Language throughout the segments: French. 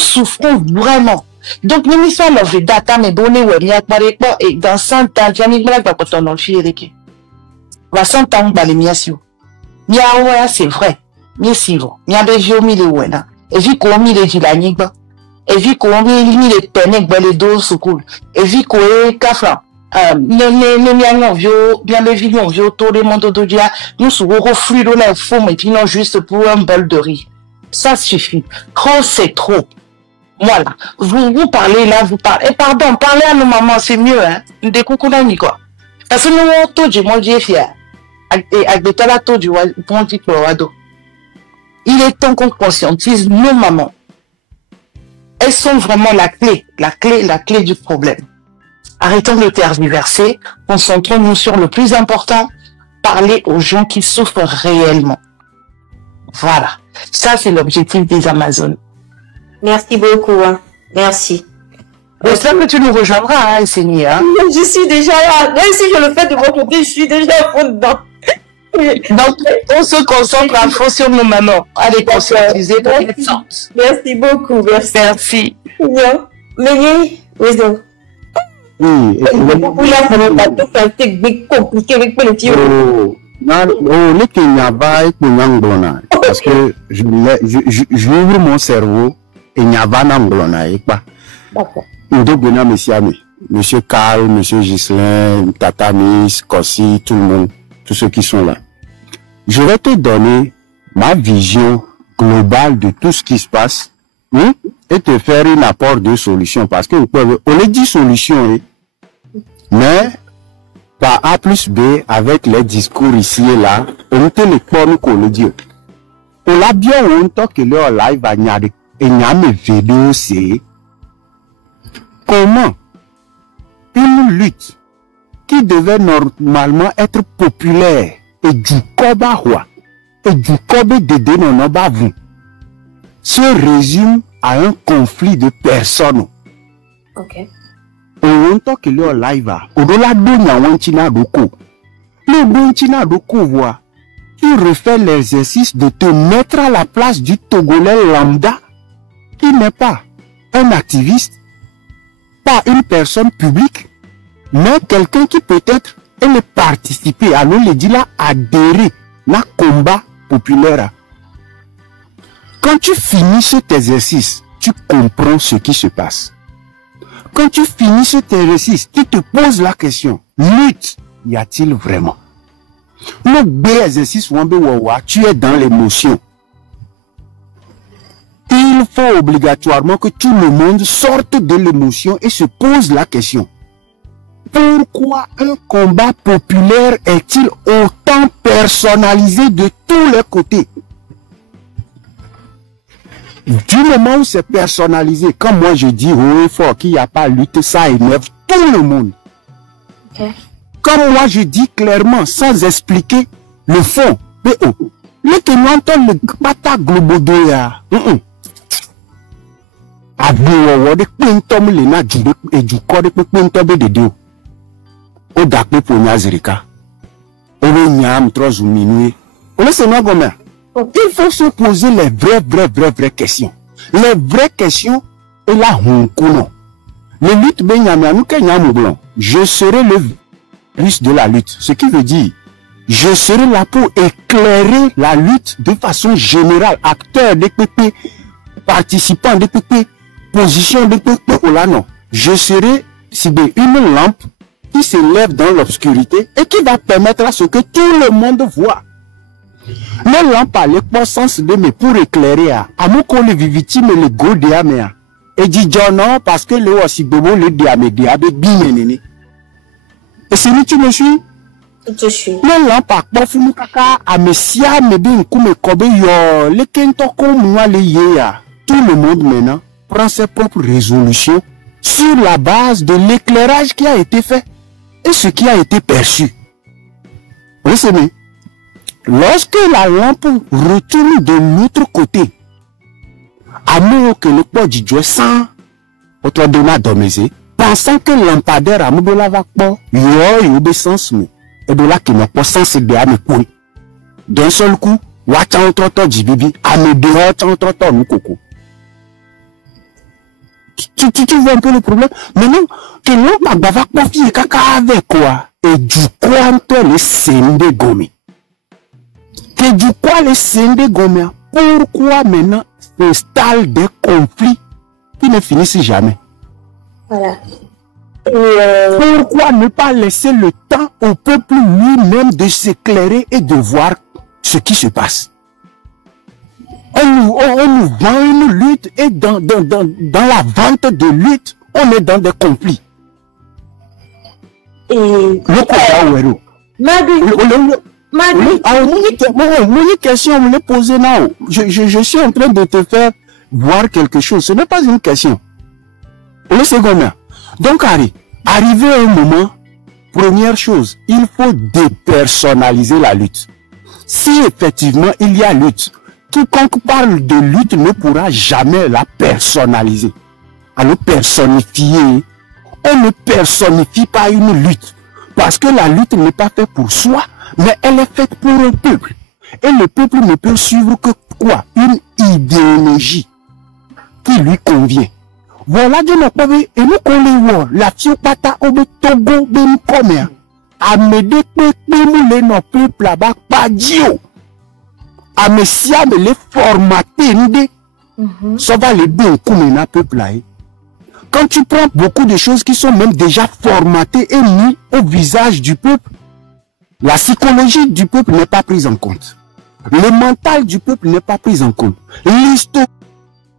souffrons vraiment. Donc, l'émission, on avait data, mais bon, et dans 100 ans, j'ai mis la on a le fier. Va 100 ans, bah, les miasio. Mia, c'est vrai. Mia, si vous. Mia, bejo, mi le wena. Et vu qu'on mi le gilanigba. Et vu qu'on mi le penek, bah, les dos, sous cool. Et vu qu'on est kafla. Ne mia, vio, bien le vivons, vio, tout le monde de dia. Nous, sous gros fruits de la forme, et puis non, juste pour un bol de riz. Ça suffit. Trop, c'est trop. Voilà. Vous parlez là, vous parlez. Et pardon, parlez à nos mamans, c'est mieux, hein. Des coucou d'ami, quoi. Parce que nous, tout du monde, j'ai fier. Et avec des talatos du bon dit Colorado. Il est temps qu'on conscientise nos mamans. Elles sont vraiment la clé du problème. Arrêtons de tergiverser, concentrons-nous sur le plus important, parler aux gens qui souffrent réellement. Voilà. Ça, c'est l'objectif des Amazones. Merci beaucoup, hein. Merci. J'espère que tu nous rejoindras, hein, Seigneur. Hein. Je suis déjà là. Même si je le fais de mon côté, je suis déjà à fond dedans. Donc, on se concentre à fond sur nos mamans. Allez, conscientiser dans quel sens. Merci beaucoup. Merci. Merci. Bien. Mais, wisdom. Oui. C'est compliqué avec le petit. Les Kenyaba et Kenyanglona. Parce que j'ouvre mon cerveau et Nyaba Nanglona. D'accord. Monsieur Karl, Monsieur Ghislain, Tata Miss, Kossi, tout le monde, tous ceux qui sont là. Je vais te donner ma vision globale de tout ce qui se passe, hein, et te faire un apport de solutions. Parce que on est dit solutions, hein, mais par A plus B, avec les discours ici et là, on était les pommes qu'on le dit. On l'a bien longtemps que leur live a une vidéo, c'est comment une lutte qui devait normalement être populaire et du koba et du kobe de denonobavu se résume à un conflit de personnes. Ok. On entend que leur live a au-delà de Nyawanchina Doko. Le Bonchina Doko voit, tu refais l'exercice de te mettre à la place du Togolais lambda qui n'est pas un activiste, pas une personne publique, mais quelqu'un qui peut-être elle participer, alors le dit là adhérer à combat populaire. Quand tu finis cet exercice, tu comprends ce qui se passe. Quand tu finis cet exercice, tu te poses la question, lutte, y a-t-il vraiment? Le B exercice, tu es dans l'émotion. Il faut obligatoirement que tout le monde sorte de l'émotion et se pose la question. Pourquoi un combat populaire est-il autant personnalisé de tous les côtés? Du moment où c'est personnalisé, quand moi je dis haut et fort qu'il n'y a pas lutte, ça énerve tout le monde. Okay. Comme moi je dis clairement, sans expliquer le fond, le que nous entendons le bata globodoya. Abiwo de pintom le na du corps de pintom de Dieu. O dakpe pour Nyazirika. O nyam trois minuit. On laisse moi comme il faut se poser les vraies questions. Les vraies questions et la honkuno. Le lutte benyamia kenyam blanc. Je serai le plus de la lutte. Ce qui veut dire, je serai là pour éclairer la lutte de façon générale. Acteur de PP, participant de PP, position de PP ou là non. Je serai une lampe qui s'élève dans l'obscurité et qui va permettre à ce que tout le monde voit. Les lampes à l'époque sens de mais pour éclairer à mon le viviti mais le go diamé et dit non parce que le aussi bobo le diamé diabé bien. Et c'est lui tu me suis? Je suis. Les lampes à pofumu kaka à messia me bien comme kobe yo le kento comme moi le yéa. Tout le monde maintenant prend ses propres résolutions sur la base de l'éclairage qui a été fait et ce qui a été perçu. Vous savez, lorsque la lampe retourne de l'autre côté, à moins que le pot du Dieu sans autre donna domesé, pensant que lampadaire a moudé la vague, yo obéissance mais et de là qui n'a pas sens de à me courir. D'un seul coup, watcha un trottoir du bibi, à me dehors un trottoir nous coco. Tu vois un peu le problème? Maintenant, que l'on va confier caca avec quoi? Et du quoi, les sende gomme. Que du quoi les sende gomme? Pourquoi maintenant s'installent des conflits qui ne finissent jamais? Voilà. Pourquoi ne pas laisser le temps au peuple lui-même de s'éclairer et de voir ce qui se passe? On nous vend une lutte et dans la vente de lutte, on est dans des conflits. Et question me poser là. Je suis en train de te faire voir quelque chose. Ce n'est pas une question. Le second. Donc, arrivé à un moment, première chose, il faut dépersonnaliser la lutte. Si effectivement il y a lutte, quiconque parle de lutte ne pourra jamais la personnaliser. Alors personnifier, on ne personnifie pas une lutte. Parce que la lutte n'est pas faite pour soi, mais elle est faite pour un peuple. Et le peuple ne peut suivre que quoi? Une idéologie qui lui convient. Voilà de notre pays, et nous connaissons la fiopata au Togo de nous commun. À me dépeler nos peuples là-bas, pas Dio. À me siam les formater, ça va les bien comme un peuple là. Quand tu prends beaucoup de choses qui sont même déjà formatées et mises au visage du peuple, la psychologie du peuple n'est pas prise en compte. Le mental du peuple n'est pas pris en compte. L'histoire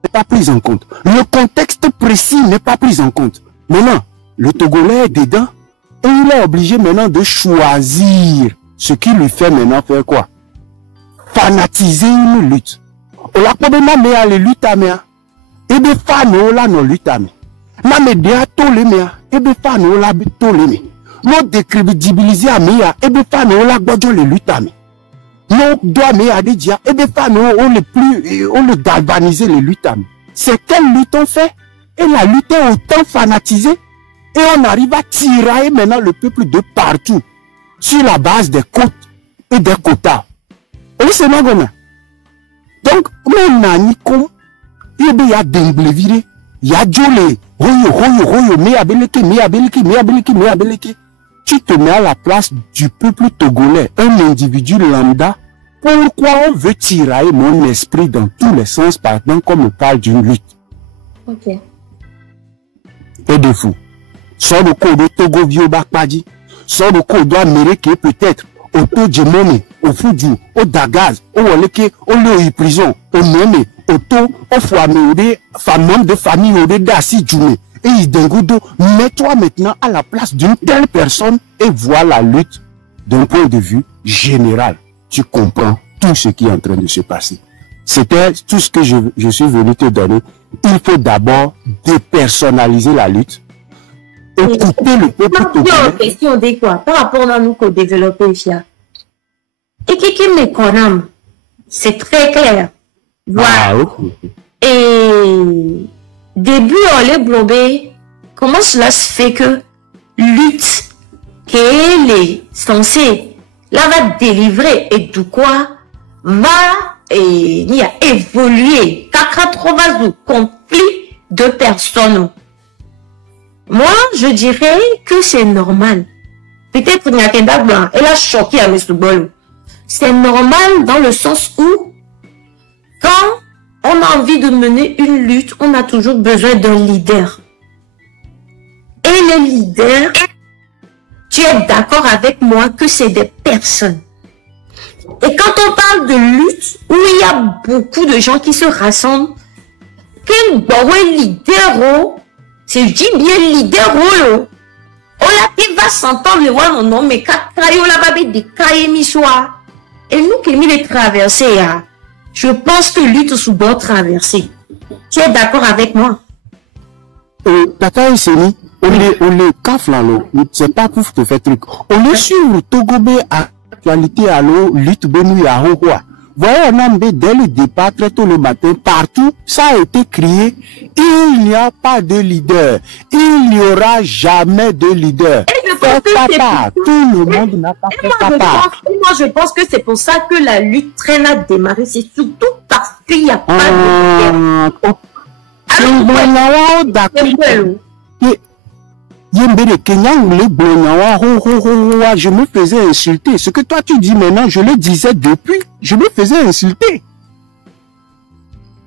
n'est pas prise en compte. Le contexte précis n'est pas pris en compte. Maintenant, le Togolais est dedans et il est obligé maintenant de choisir ce qui lui fait maintenant faire quoi? Fanatiser une lutte. On l'a pas demandé à la lutte à mea. Et des fans là non lutte à mea. Na me dea tole mea. Et des fans là tole mea. Nous décrédibiliser à mea. Et des fans là bodjo les lutte à mea. Nous doit mea de dia. Et des fans on le galvaniser les luttes à mea. C'est quelle lutte on fait? Et la lutte est autant fanatisée. Et on arrive à tirer maintenant le peuple de partout. Sur la base des côtes et des quotas. Oui, c'est ma gomme. Donc, on a ni comme, il y a Benglevire, il y a Djolé, Royo, Meabeleke. Tu te mets à la place du peuple togolais, un individu lambda. Pourquoi on veut tirer mon esprit dans tous les sens, par exemple, comme on parle d'une lutte? Ok. Et de fou. Sors le code de Togo Viobakpadi, sors le code d'Amérique peut-être. Au Tojemone, au Fudu, au Dagaz, au Oleke, au Loi prison, au Neme, au To, au Fouame, femme de famille, au Dassi Djoume, et Idengudo, mets-toi maintenant à la place d'une telle personne et vois la lutte d'un point de vue général. Tu comprends tout ce qui est en train de se passer. C'était tout ce que je suis venu te donner. Il faut d'abord dépersonnaliser la lutte. Écouter le peuple togolais. Question de quoi? Par rapport à nous qu'on développe ici. Et qui me connaît, c'est très clair. Voilà. Ah, okay. Et début on les blobé, comment cela se fait que lutte qu'elle est censée là va délivrer et tout quoi va et il a évolué 80 conflit de personnes. Moi, je dirais que c'est normal. Peut-être qu'il y a quelqu'un blanc. Elle a choqué à M. Bol. C'est normal dans le sens où, quand on a envie de mener une lutte, on a toujours besoin d'un leader. Et les leaders, tu es d'accord avec moi que c'est des personnes. Et quand on parle de lutte, où il y a beaucoup de gens qui se rassemblent, quel bon leader, c'est je dis bien leader rôle. On l'a qui va s'entendre le non mais kakayo la va de kaye soir. Et nous qui mis les traversées je pense que lutte sous bord traversée. Tu es d'accord avec moi? Tata Esseni, on les caf là, c'est pas pour te faire truc. On est sur Togobé à actualité à l'eau, lutte benu à Hokwa. Voyez un homme dès le départ, très tôt le matin, partout, ça a été crié, il n'y a pas de leader, il n'y aura jamais de leader. Faites papa, tout le monde n'a pas fait papa. Moi je pense que c'est pour ça que la lutte traîne à démarrer, c'est surtout parce qu'il n'y a pas de leader. Je me faisais insulter. Ce que toi tu dis maintenant, je le disais depuis. Je me faisais insulter.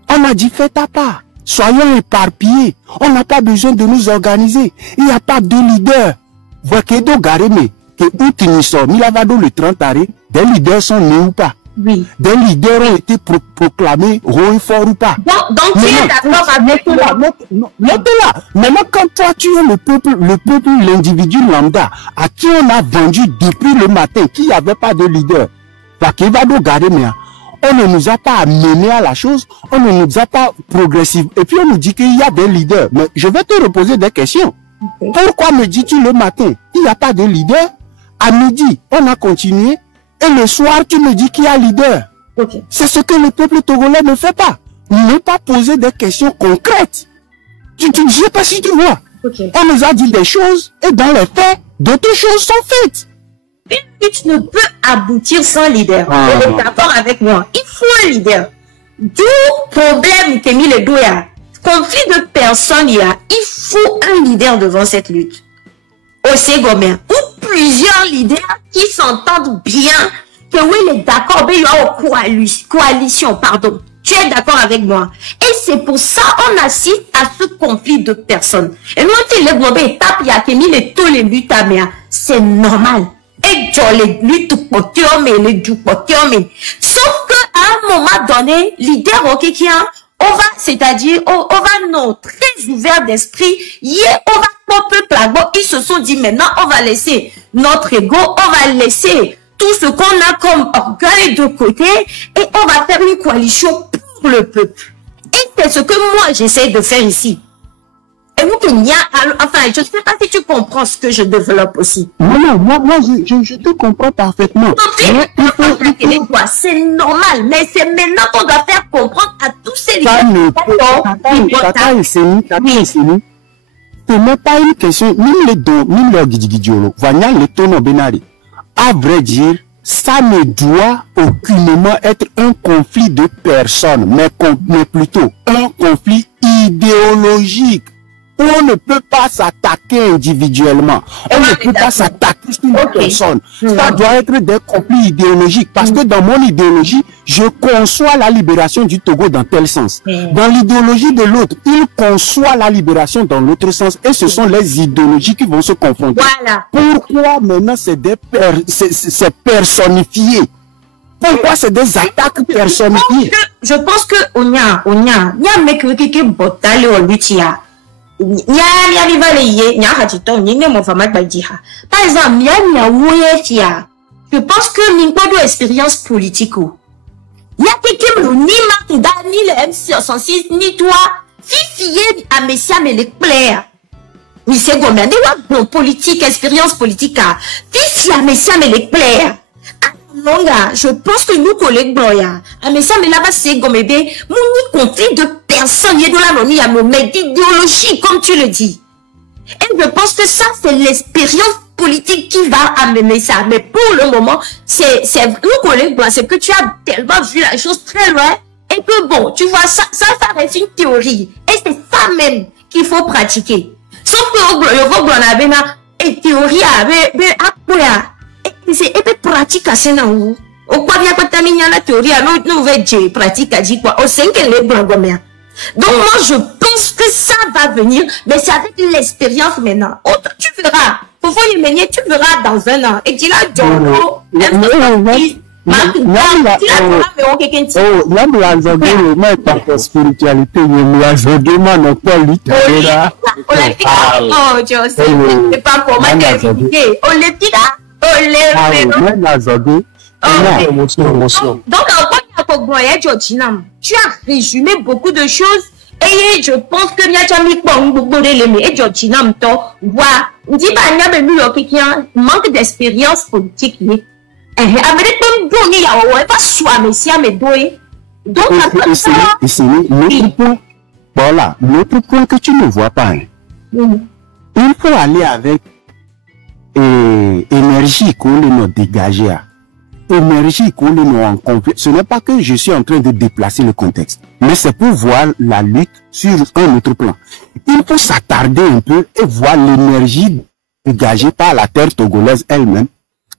On a dit fais ta part. Soyons éparpillés. On n'a pas besoin de nous organiser. Il n'y a pas de leader. Vokedo Gareme, que Outiniso, Milavado le 30 arrêt, des leaders sont nés ou pas? Oui. Des leaders ont été proclamés haut et fort ou pas? Donc tu es d'accord avec moi? Là. Maintenant, quand toi tu es le peuple, l'individu lambda, à qui on a vendu depuis le matin, qu'il n'y avait pas de leader, Vokedo Gareme, on ne nous a pas amené à la chose, on ne nous a pas progressif. Et puis on nous dit qu'il y a des leaders. Mais je vais te reposer des questions. Okay. Pourquoi me dis-tu le matin, il n'y a pas de leader? À midi, on a continué. Et le soir, tu me dis qu'il y a leader. Okay. C'est ce que le peuple togolais ne fait pas. Ne pas poser des questions concrètes. Je ne sais pas si tu vois. Okay. On nous a dit des choses et dans les faits, d'autres choses sont faites. Une lutte ne peut aboutir sans leader. Vous êtes d'accord avec moi? Il faut un leader. D'où problème que mis le doigt. Conflit de personnes, il faut un leader devant cette lutte. Au Ségomien, ou plusieurs leaders qui s'entendent bien, que oui, il est d'accord, mais il y a une coalition, pardon. Tu es d'accord avec moi? Et c'est pour ça on assiste à ce conflit de personnes. Et nous, on dit les blobés, tape, il y a qui mis les tous les luttes à mer. C'est normal. Et les luttes pour mais sauf que à un moment donné, leader ok qui a on va, c'est-à-dire on va non très ouvert d'esprit, on va peuple plago, ils se sont dit maintenant on va laisser notre ego, on va laisser tout ce qu'on a comme orgueil de côté et on va faire une coalition pour le peuple. Et c'est ce que moi j'essaie de faire ici. Et vous, enfin, je ne sais pas si tu comprends ce que je développe aussi. Non, moi, je te comprends parfaitement. C'est normal, mais c'est maintenant qu'on doit faire comprendre à tous ces leaders. Ce n'est pas une question, même les guidigiolo, Vanya le tono benari. À vrai dire, ça ne doit aucunement être un conflit de personnes, mais plutôt un conflit idéologique. On ne peut pas s'attaquer individuellement. On ne peut pas s'attaquer sur une personne. Ça doit être des conflits idéologiques. Parce que dans mon idéologie, je conçois la libération du Togo dans tel sens. Dans l'idéologie de l'autre, il conçoit la libération dans l'autre sens. Et ce sont les idéologies qui vont se confronter. Voilà. Pourquoi maintenant c'est personnifié? Pourquoi c'est des attaques personnifiées? Je pense que on y a un mec qui est botalé au lutia. Par exemple, je pense que Nimpodo expérience politique. Il y a quelqu'un ni Martida, ni le MC66, ni toi, fifié à Messia, mais les clairs. Mais c'est comme un débat politique, expérience politique, fifié à Messia, mais les clairs. Non, je pense que nous, collègues, mais ça, mais là-bas, c'est comme bébé, mon conflit de personnes, il y a de la il y a mon idéologie, comme tu le dis. Et je pense que ça, c'est l'expérience politique qui va amener ça. Mais pour le moment, c'est, nous, collègues, c'est que tu as tellement vu la chose très loin, et que bon, tu vois, ça reste une théorie. Et c'est ça même qu'il faut pratiquer. Sauf que, et théorie, et puis pratique à ce où au quoi bien pas terminer la théorie à nous pratique à dire quoi au 5 les blagomères. Donc moi je pense que ça va venir, mais c'est avec l'expérience maintenant. Oh, tu verras, pour vous mener, tu verras dans un an et tu l'as spiritualité, donc, tu as résumé beaucoup de choses et je pense que il y a manque d'expérience politique. Donc, voilà, l'autre point que tu ne vois pas, il faut aller avec énergie qu'on nous dégager. énergie qu'on est en conflit. Ce n'est pas que je suis en train de déplacer le contexte, mais c'est pour voir la lutte sur un autre plan. Il faut s'attarder un peu et voir l'énergie dégagée par la terre togolaise elle-même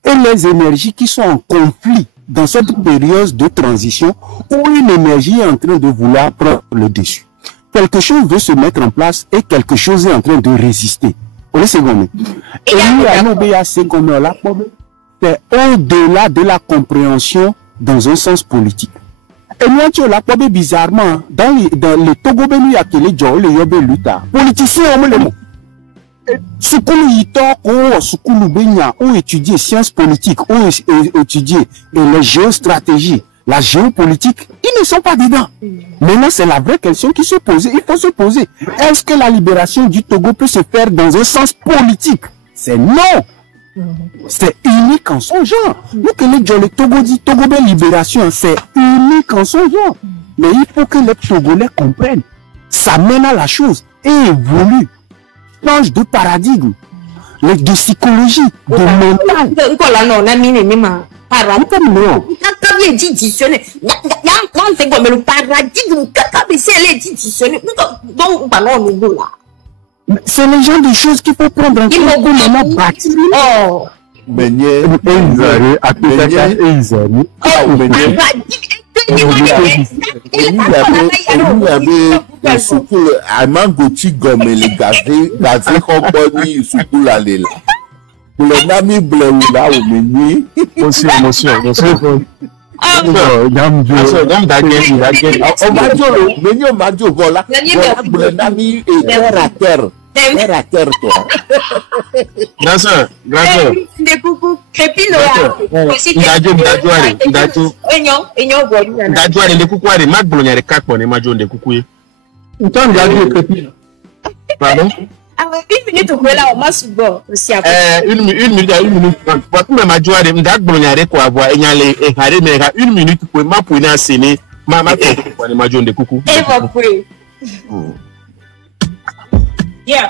et les énergies qui sont en conflit dans cette période de transition où une énergie est en train de vouloir prendre le dessus. Quelque chose veut se mettre en place et quelque chose est en train de résister. C'est au-delà de la compréhension dans un sens politique. Et moi, tu l'as pas bizarrement, dans les Togobéni, il y a que les gens, les Yobé Luta, politiciens, on le mot. Soukoulou Yito, ou Soukoulou Benya, ou étudier sciences politiques, ou étudier les géostratégies, la géopolitique, ils ne sont pas dedans. Maintenant, c'est la vraie question qui se pose. Il faut se poser. Est-ce que la libération du Togo peut se faire dans un sens politique? C'est non. C'est unique en son genre. Nous que le Togo dit Togobé libération, c'est unique en son genre. Mais il faut que les Togolais comprennent. Ça mène à la chose et évolue. Change de paradigme, de psychologie, de mental. C'est le genre de choses qu'il faut prendre en compte pour vraiment bâtir. Pardon? Une minute au là, on m'a souvent aussi après. Une minute. Pour me majouer, m'dak blonnière quoi avoir. Il y a les haré mais une minute pour ma pour une asséner. Maman pour les majouer de coucou. Et va couper. Yeah.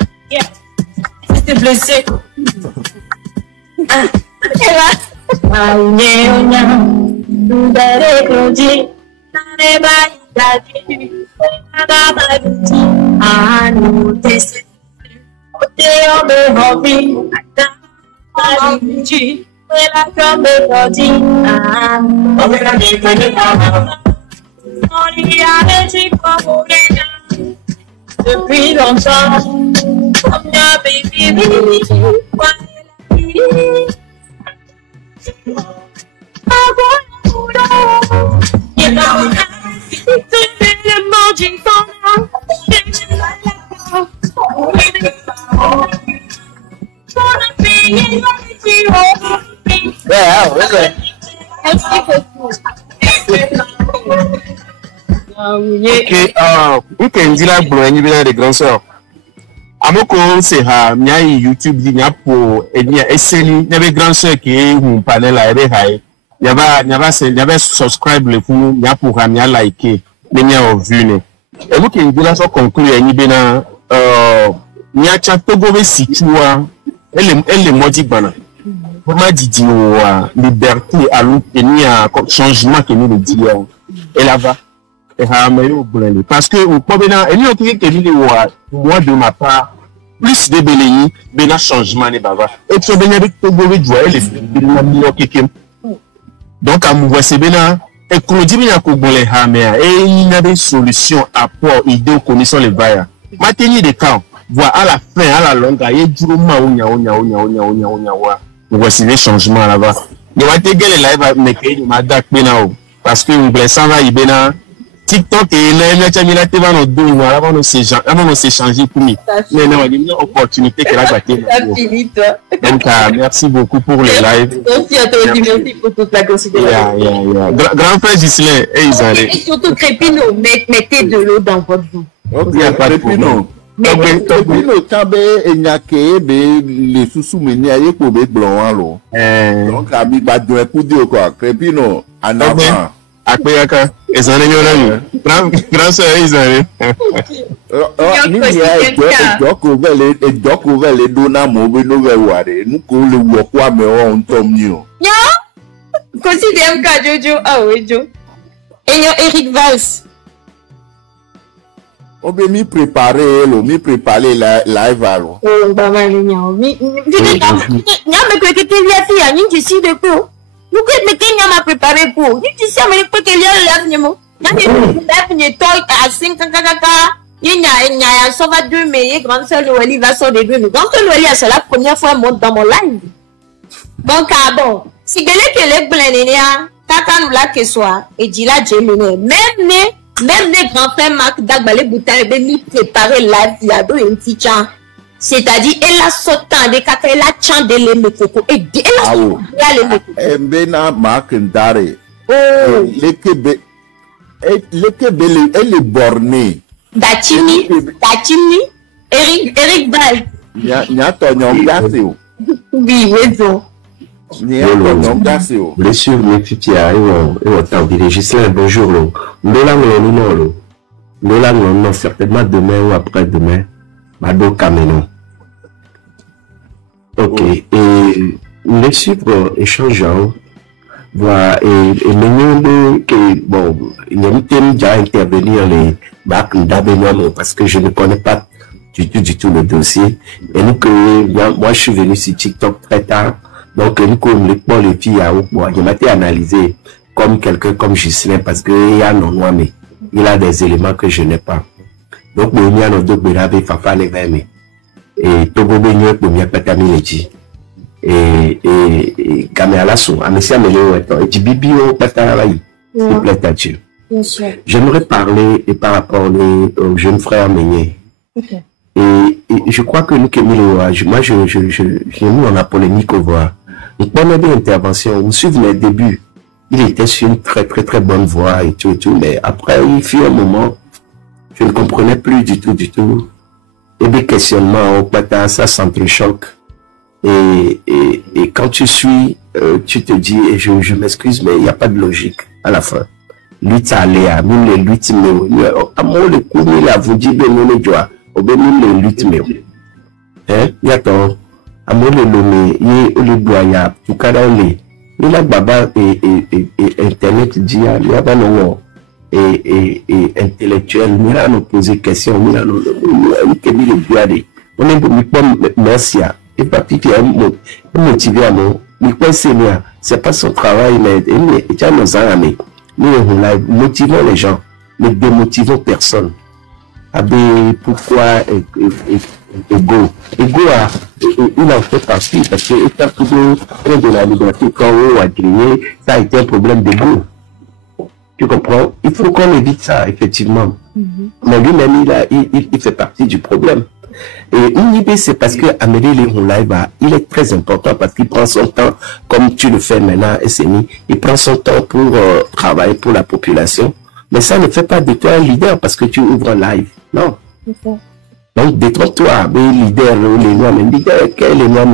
C'était blessé. Depuis longtemps, comme un baby, Ok, on dit là, Boulogne, bien des grands sœurs. Amoko, c'est à YouTube, il y a pour SNI, il y avait grand sœur qui est un panel là, il y avait subscribe le fou, il y a pour Ramia liker, il y a vu. Et vous qui dit là, ça conclut, il y a un chat Togo situa, elle est modique bana. Pour ma dit liberté à l'autre, il y a un changement que nous le disons. Et là-bas. Parce que au problème, il y a moi de ma part, plus de bénéi, bénin changement n'est pas. Et puis bénin avec Togo de joie, elle est donc à moi c'est bénin. Et qu'on dit bien qu'on les hammer et il y a des solutions à port idée connaissant les bailleurs. Maintenir des camps, voir à la fin, à la longue, il y a du voici les changements là-bas. Il y a des gars là, mais qu'il m'a d'accord parce que vous voulez s'en va y bénin. TikTok et les va nous donner avant de s'échanger pour nous. Mais non, il y a une opportunité que la bataille. Donc, merci beaucoup pour le live. Merci à toi, merci pour toute la considération. Grand frère Gislain, et surtout Crépino, mettez de l'eau dans votre vie. Il n'y a pas de problème. Crépino, Tambe et Nyake, les sous-soumenés, il y a pour les blancs. Donc, Abi Badoué pour dire quoi, Crépino, en avant. Akpeyaka, ils en ont grand sœur, ils en ont. Nous Considère que Jojo, ah oui, Jojo. Et Eric Valls. On peut m'y préparer, m'y préparer live alors. Oh, bah, bah, il y a tu sais de quoi? Nous, mais qu'il y a préparé pour. Tu sais, mais que qu'il y a l'avenir. Il y a à 5 il y a ça va 2 mais grande sœur Noélie va sortir de nous. Donc Noélie c'est la première fois monte dans mon live. Donc bon, si quelqu'un est plein kaka nous là que soit et dit là Gemini même les grands frères Marc Dagbalé Boutin et mi préparer live il y a deux un petit chant. C'est-à-dire elle a sauté de kaka elle a chanté les mekoko et elle a les mekoko. Mbena Marc Ndare. Oh, le Québec elle est bornée. Dachimi, Eric Ball. Nya Tonyom Gaseo. Oui, raison. Nya Tonyom Gaseo. Blessure, mes petits arrivent au temps de Gislain, bonjour. Lola, non, certainement demain ou après-demain. Mado Kameno. Ok, et les suivre échangeant. Voilà, et maintenant que, bon, il y a déjà intervenir les bacs d'Abéniam parce que je ne connais pas du tout le dossier. Et nous, moi, je suis venu sur TikTok très tard. Donc, nous, comme les filles, je m'étais analysé comme quelqu'un comme Gislain parce qu'il y a non noir, mais il a des éléments que je n'ai pas. Donc, il y a nos deux béraves, Fafa, les vermes. Et Togo Bénier, pour m'y appeler les dit. Et Kamealasso, Amesia Meleo, et Tibibio, Pataraï, s'il vous plaît, à Dieu. J'aimerais parler par rapport aux jeunes frères Meunier. Okay. Et je crois que nous, moi, j'ai mis en polémique au voir. Donc, pendant des interventions, vous suivez les débuts, il était sur une très bonne voie et tout, mais après, il fut un moment, je ne comprenais plus du tout. Et des questionnements, au patin, ça s'entrechoque. Et quand tu suis, tu te dis, et je m'excuse, mais il n'y a pas de logique à la fin. Lutte à Léa, même les luttes, mais à moi, le coup, il a vous dit, ben, nous, les joies, au ben, les luttes, mais, hein, il y a tant, à moi, le nommé, il est boya, tout cas, il a baba et internet dit, il y a pas non, et intellectuel, il a nous poser question, il a nous, on est pas merci à. Et papi qui est motivé à nous, c'est pas son travail, mais il y a nos amis. Nous, motivons les gens, ne démotivons personne. Pourquoi Ego, il en fait partie, parce que étant toujours un de la liberté, quand on a grillé, ça a été un problème d'ego. Tu comprends? Il faut qu'on évite ça, effectivement. Mais lui-même, il fait partie du problème. Et Unibé, c'est parce que Amélie Léon Live, il est très important parce qu'il prend son temps, comme tu le fais maintenant, SMI, il prend son temps pour travailler pour la population. Mais ça ne fait pas de toi un leader parce que tu ouvres un live. Non. Okay. Donc, détrompe-toi, mais leader, les noirs, mais leader, quel est noir,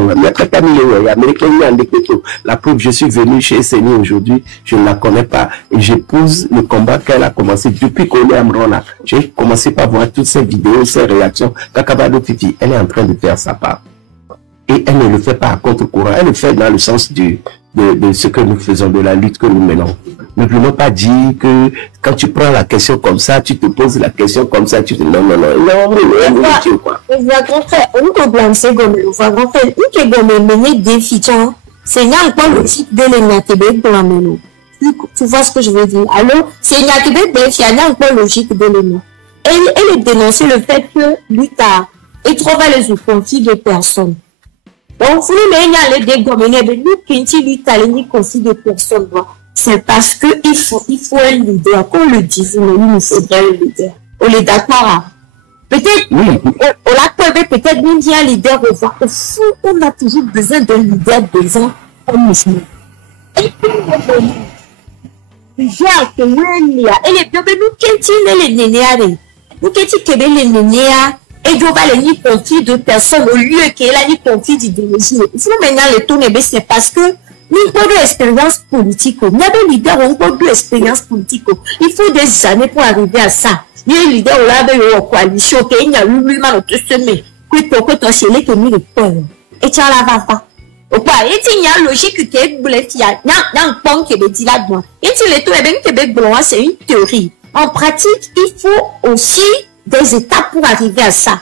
la preuve, je suis venu chez SMI aujourd'hui, je ne la connais pas, et j'épouse le combat qu'elle a commencé depuis qu'on est à Mrona. J'ai commencé par voir toutes ces vidéos, ces réactions. Kakabado Fifi, elle est en train de faire sa part. Et elle ne le fait pas à contre-courant, elle le fait dans le sens de ce que nous faisons, de la lutte que nous menons. Ne voulons pas dire que quand tu prends la question comme ça, tu te poses la question comme ça, tu te dis non. Tu vois ce que je veux dire? Alors, c'est une activité de logique de l'homme. Elle est dénoncée le fait que l'État et trouve les conflits de personnes. Donc, si nous les dégominer, nous qui l'État les conflits de personnes, c'est parce que il faut un leader. Qu'on le dise, mais il nous faudrait un leader. On est d'accord. Peut-être, on l'a peut-être même bien un leader au fond. Au fond, on a toujours besoin d'un leader devant un mouvement. Et puis, genre, que nous, elle est bien, nous, qu'est-ce les nénéas, nous, qu'est-ce que les nénéas, et nous, va les conflits de personnes au lieu qu'elle a ni conflit d'idéologie. Il faut maintenant le tourner, c'est parce que nous avons de l'expérience politique. Nous avons des leaders, on a de l'expérience politique. Il faut des années pour arriver à ça. Il y a des leaders, on a une coalition, il y a eu le mal de semer. Que tu as chez les que nous les prenons. Et tu as la va pas. Opa, et il y a logique que il y a un point qui est dit là-dedans. Et il est tout et bien Québec blanc, c'est une théorie. En pratique, il faut aussi des étapes pour arriver à ça.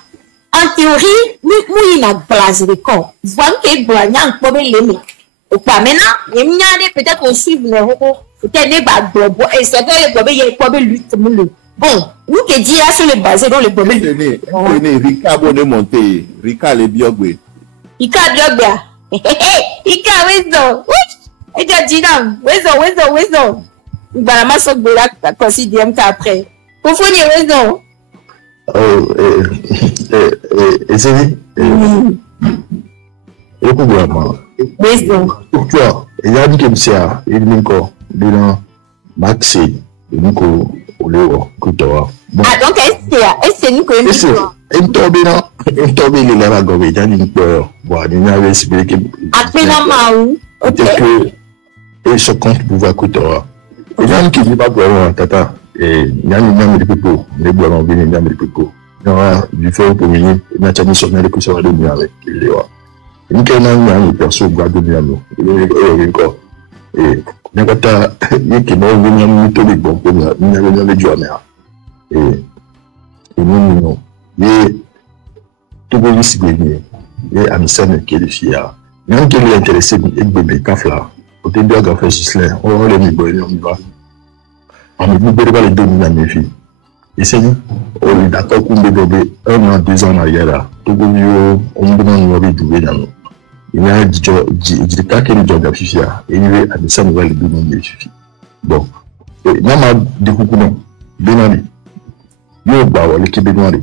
En théorie, nous, il y a place de corps. Voilà que blanc, il y a un problème les Opa, maintenant, il y a peut-être qu'on suit les recours. Peut-être les bagues, et c'est vrai, les problèmes, il y a un problème lutte. Bon, nous qui dit là sur le basé dans le problème. Rika bonne montée, Rika les biogwe. Rika biogwe. Ika wisdom. Et tu as dit non. Wisdom. Voilà, ma soeur de la considère après. Pour finir, wisdom. Et c'est et comment wisdom. Pourquoi il y a une ça, il y a encore dedans maxi, il y a encore Ah, donc, est-ce que nous connaissons? Il tombe il est là, il y a une peur. Bon, il y a expliqué. Après la maou. Ok. Et ce compte pouvoir coûter. Il y a un qui dit pas pour tata. Et il y a une de pipo. Les bois ont venu, il y a des pipo. Il y a du feu pour venir. Il y a un sommet de coucher de nuit avec. Il y a une personne qui a de nuit. Il y a encore. Et il y a un qui m'a venu à nous bon pour nous. Il y a un du amer. Et nous, et tout le monde s'y gagne. Et Amisane qui est le fier. Même qui est intéressé, et bébé, Kafla, au début, on a fait Gislain, on a mis Boy, on y va. On a mis les 2 000 à mes filles. Et c'est nous, on est d'accord qu'on a bébé 1 an, 2 ans en arrière. Tout le monde, on a demandé de jouer dans nous. Il y a des cas qui ont dit à Fifia, et il y a des gens qui ont dit à Fifia. Bon, et nous avons des coups non, Benali. Yo ba wale kibinwari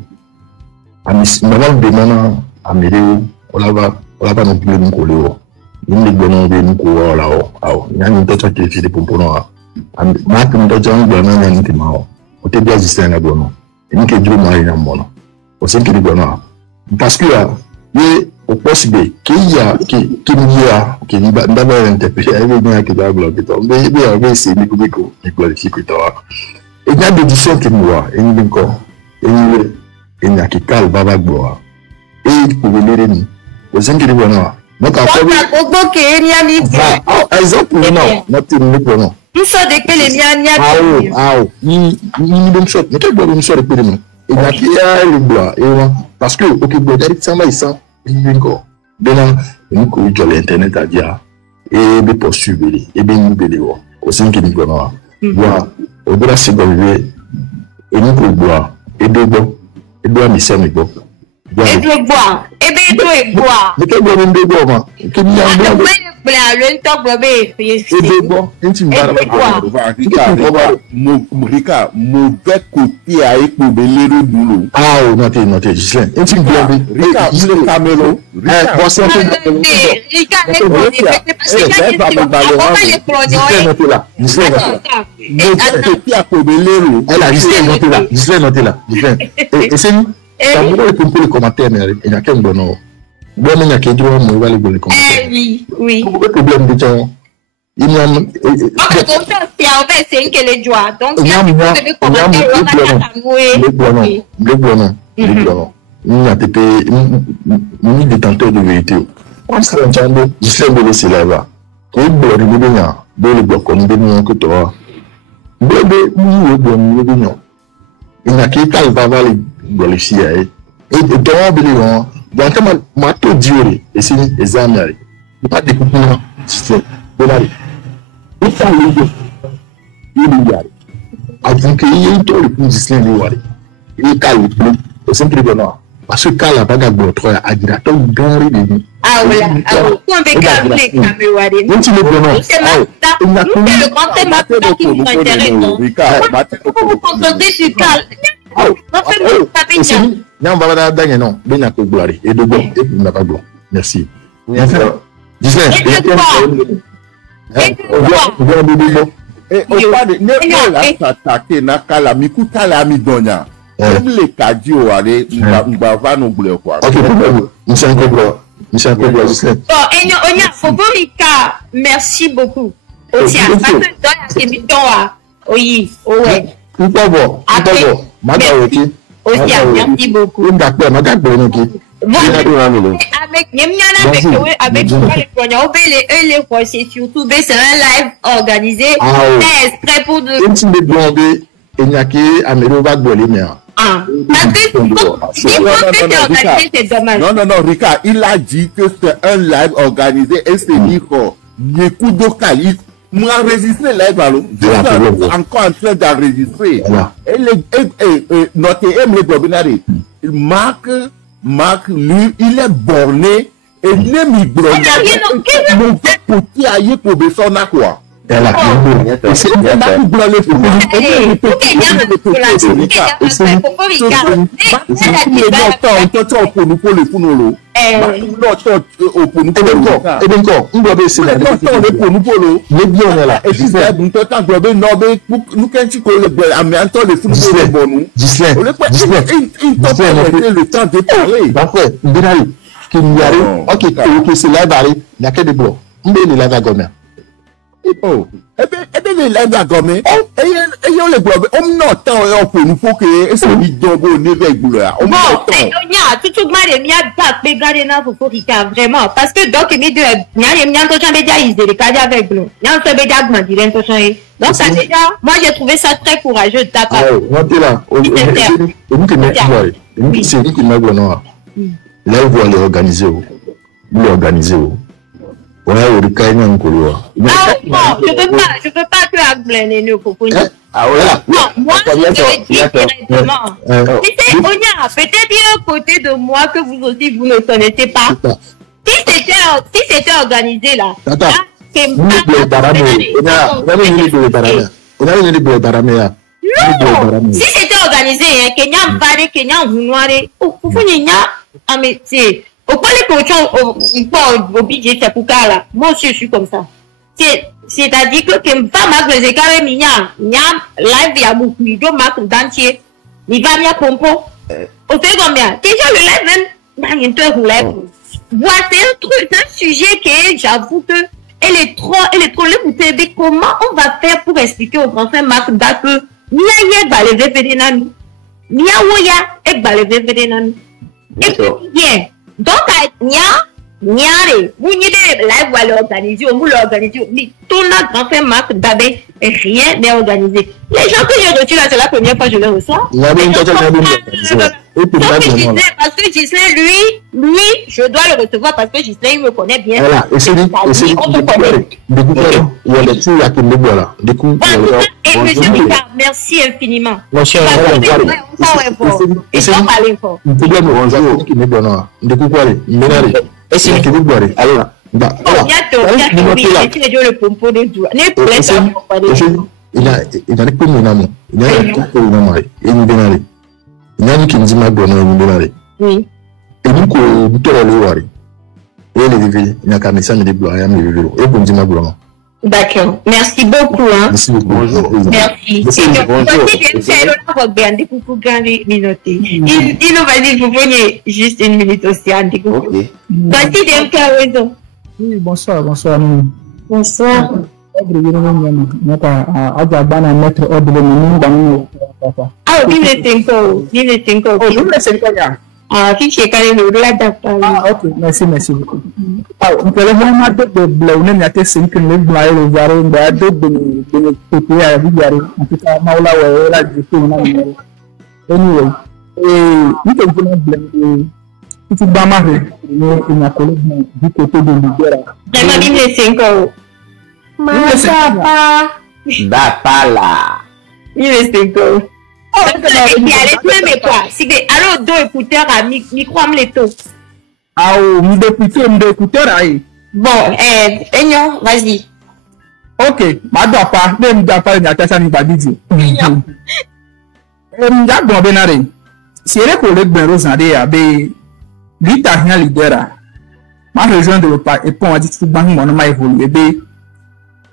amis maman de mana amere olaba no blame ko lewo ni gbono be nko wala o awo nyani to to ke fi de pompono a ma tum do jan gbono nyani ti ma o te bia jisten na gbono ni ke duro ma ina mono o se ke gbono parce que ye o possible ke ya ke ni ya ke ni ba ndaba interpréter avec bien que da blog to be ya se ni ko ni qualifie ko to et il y a des éditions qui nous voient, et nous encore, et nous, il y a qui calent Baba Gloire, et il peut les réunir. Vous avez dit, voilà. Donc, après, exemple, non, notre non. Nous sommes des que les miens, il nous sortent, mais quel bois nous sort de périmètre? Il y a qui a le bois, et parce que, ok, bois, ça va, il sent, il y a encore. Maintenant, nous, nous, l'internet à dire, et bien, poursuivre, et bien, nous, bénévoles, au sein qui nous voient. Voilà. Au-delà c'est et nous pour boire, et de boire, et boire, mais c'est bon. Et de boire, et de boire. Mais quel boire, de boire, que n'y a pas Rika, mauvais côté à écouter le boulot. Ah, notez, Gislain. Et tu Rika, le camelo. Gislain, notez là. Et c'est nous. Ça vous voulez pour les commentaires, mais il y a qu'un bonheur. Bon, il y a quelqu'un qui va les commentaires. Oui. Le problème de temps, il y a un. C'est une que les joies. Donc, il y a il y a des détenteurs de vérité. Quand c'est un chambre, je sais que c'est là-bas. Il y a des gens qui ont comme des gens que toi. Il y a qui va aller dans les CIA. Et donc, donc, ma tout duré, et c'est une examen. Il n'y a pas de coupons, c'est dolari. Il faut le dire. Il y a. Avant qu'il y ait un tour de plus d'Islam, il y a un cas de plus. C'est simple de non. Parce que quand la bagarre de l'autre a dit à ton grand réveil. Ah oui, on peut calmer les caméras. Il y a le grand thème qui nous intéresse. Vous vous concentrez sur Cal. Merci. Merci beaucoup. Aussi, oui, ouais. aussi, merci beaucoup. C'est surtout c'est un live organisé exprès pour de non, Rika, il a dit que c'est un live organisé et c'est dit que moi enregistré live encore en train d'enregistrer. Et notre aime les webinaires. Marc, lui, il est borné et n'aime petit aïe pour besona quoi. Oh, et bien les lives à gomme, et on les globe, on n'a pas pour nous faut que c'est du dobo neve bouleur. Bon, tout le monde est bien pas regarder na pour vraiment parce que donc il dit il y a un champ déjà ils les cadre avec nous. Il y a un champ déjà comment dire un champ. Donc ça déjà moi j'ai trouvé ça très courageux de ta part. On est là. C'est nous qui m'a là vous allez organiser. Vous organisez. Ouais, au Rikaïna Nkolo. Non, je veux pas que Agblé ne faut pas. Ah ouais. Non, moi je vais dire directement. Onya, peut-être il y a un côté de moi que vous aussi vous ne connaissez pas. Si c'était organisé là, c'est non. Si c'était organisé, Kenya Mbare, Kenya Vunware, au point les coachs au budget c'est pour là. Moi aussi je suis comme ça. C'est-à-dire que pas mal de écarts minya live ya beaucoup de marque d'entier. Il va bien pompo. Au fait combien? Déjà le live même dans un live. Voilà, c'est un truc, c'est un sujet que j'avoue que elle est trop vous savez comment on va faire pour expliquer aux Français marque que Nia ba les vénénami. Nia woya et ba les vénénami. Et bien. Donc, vous live va l'organiser, on vous l'organiser, mais tout notre grand frère Marc Dabé, rien n'est organisé. Les gens que j'ai reçus là, c'est la première fois que je les reçois. Parce que Gislain, lui, je dois le recevoir parce que Gislain, il me connaît bien. Voilà, et c'est lui, il y a les trucs là qui me voilà. Et monsieur Ricard, merci infiniment. Merci. Et c'est qui vous boirez. Alors, bientôt, le pompo de Doua. Il a les pommes d'amour. Il a les pommes d'amour. Et nous bénarez. Il y a qui nous dit ma bonne nous bénarez. Oui. Et nous, nous te le voir. Et les vivre, il y a qu'à me s'en aller boire, et me vivre. Et vous me dit ma bonne. D'accord. Merci beaucoup. Hein. Merci beaucoup. Bonjour. Merci. Bonjour. Il nous va dire, vous venez juste une minute aussi. Ok. Oui, bonsoir. Bonsoir. Ah, vive les 5 ans. Ah, fichier carré de la date. Ah, ok, merci beaucoup. Ah, on peut vraiment de blâmer, mais à 5 minutes, le varé, de côté à la vie, en tout cas, Maula, là, du tout, anyway, nous te voulons blâmer. Si tu vas marrer, il y a collègue du côté de Libéra. Vraiment, vive les 5 ans. Vive les 5 ans. Alors, deux écouteurs à micro à l'étau. Ah, écouteurs, aïe. Bon, Enyo, vas-y. Ok, ma doit pas, même doit pas, n'y a pas ça, n'y va dire. Bon, benare. Si elle est collègue, ben, Rosandé, abe, lui, t'as rien leader. Ma région de l'Opa, et pour moi, dit, tout le monde, mon m'a évolué,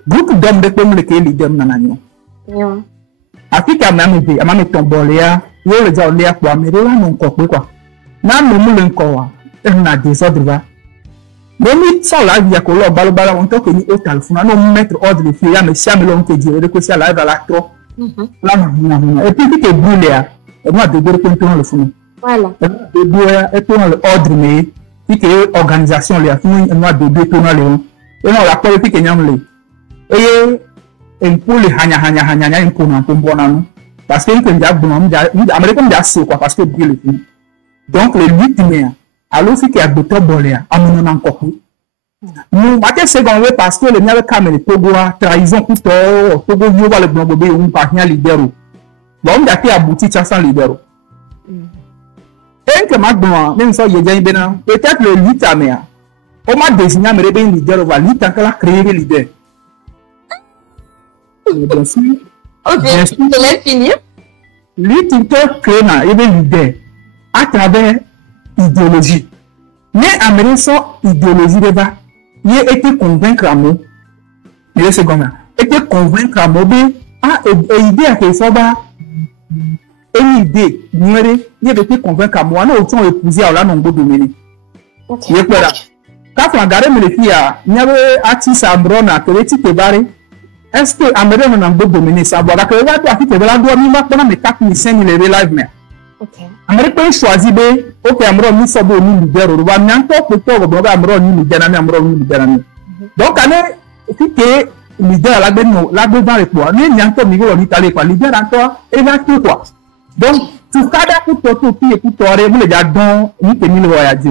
groupe d'hommes de comme les leaders, nanagnon. Afrique amami amami tombolia yo le ja olia kwa merela no nkokwe kwa na no mu le nkowa e na désordre va Memi ça là via ko lo balobala on to ke ni hotel funa no mettre ordre fi ya me siam lo nke dire de ko sia la va la tro la na et puis que boule ya et moi de deux points le fond. Voilà. De deux et pour l'ordre mais qui est organisation les affaires moi de deux pour le et on la parole puis que nyam le et pour les hanya une pour bon parce que nous déjà bon américain déjà c'est quoi parce que bien le film. Donc le 8 mai alors c'est qu'il y a docteur Boléa à mon encore. Nous matin seconde parce que le mien avec Cameroun Togo trahison pour Togo yoba le blanc bébé ou pas rien libéro. Bon on a été abouti sans libéro. Et que maintenant même ça il y a bien peut-être le 8 mai on m'a désigné mais bien leader on va lui tant qu'elle a créé le leader. Bien sûr. Ok, je laisse finir. Lui qui crée na et bien leader à travers idéologie. Mais Américain son idéologie de bas. Il a été convaincre à moi. Il est second. Été convaincre à moi. Ah, et idée à que ça va. Une idée. Il a été convaincre à moi. Nous avons épousé à la nombre de domaines. Il est quoi là? Quand on a regardé mes filles, il y avait Atis Ambrona, que les types barrés. Est-ce que Américain a un beau domaine? Ça va. La création de la fille, elle a doit nous mettre dans mes 4 000 live, mais. Américain choisit B, ok, Amro ni sabo ni leader, ou va n'importe quoi pour toi, Amro ni leader, Amro ni leader. Donc, année, si tu es leader là dedans les poids, ni n'importe niveau ni talé quoi, leader encore, et va tout quoi. Donc, tout ça pour toi, tout qui est pour toi, vous les gars dont ni que ni le voyage.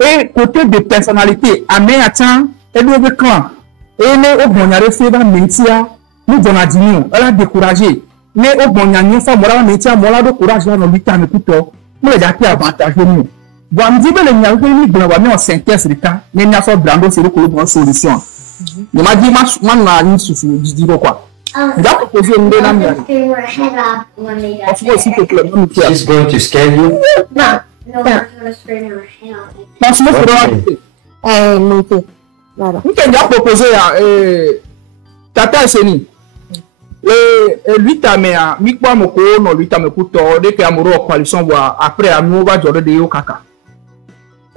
Et côté de personnalité, Amé attend, et le clan, et les au bon yare fait dans mentia, nous donnons elle a découragé. Mais au bon y'a ça moi métier moi là de courage là dans 8 ans tout toi moi les gars avantage nous bon me dit le nya ko ni blanc mais on synthèse rika mais nya so brando c'est le bonne solution il m'a dit moi na ni souci je dis quoi il a proposé une bonne amie of course c'est que le She's going to scare you? No, No, we're gonna scream her head off. Mas mo furo Muito. Claro. Nke dia proposé tata seni. Lui tamea mi kwa moko no lui tamea kuto de ke amuro coalition wa après amu va jore de yo kaka.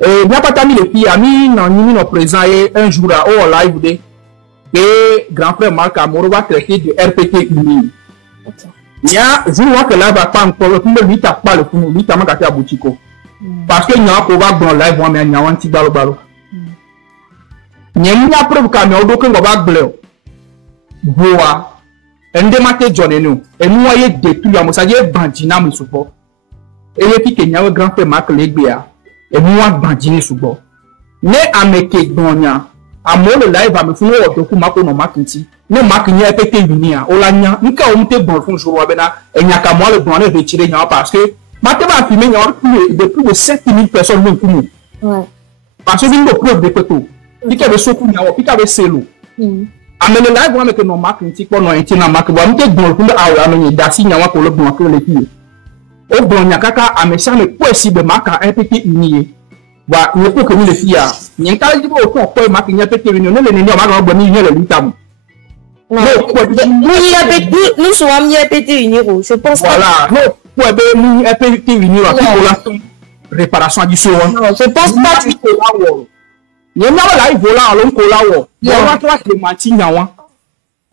Bien pas tami les filles ami non ni no présent un jour à au live de que grand frère Marc Amuro va traiter de RPT uni. Nya jour que là va pas encore pour lui ta pas le pour lui ta maka ta boutique parce que nya ko va dans live moi mais nya wan ti balo balo. Nya ni preuve ka me odo ko va bleu. Boa endemate jonenu et nous ayé détruit à ça y est bandina me support. Et puis que nya grand frère Marc Legbia et moi bandiner support. Mais ameke donya amo le live a me funu o doku mako no makinti ne makinye epeke unia olanya nka o mte bon fun jour wabena enyaka mo le bon e retirer nya parce que matema filmer nya de plus de 7000 personnes même pour nous. Ouais. Parce que nous preuve de peto. Pika be soku nya o pika be selo. Ame le live wa me que no makinti ko no entina mak bo mte bon fun a ame dasi nya wa ko le bon ko le fi. O bon nya kaka ame sa me possible maka epeke unie. Wa ne ko ni le fia ni nka ji bo ko ko ma kinya pete ni ne ni ma ga bo ni le lutam Non. Nous sommes répétés unir. Je pense voilà no ko be ni répéter unir wa ko la réparation du so non, je pense pas que ko la wo ni na la ivo la lo ko la wo yo wa to le mati nya wa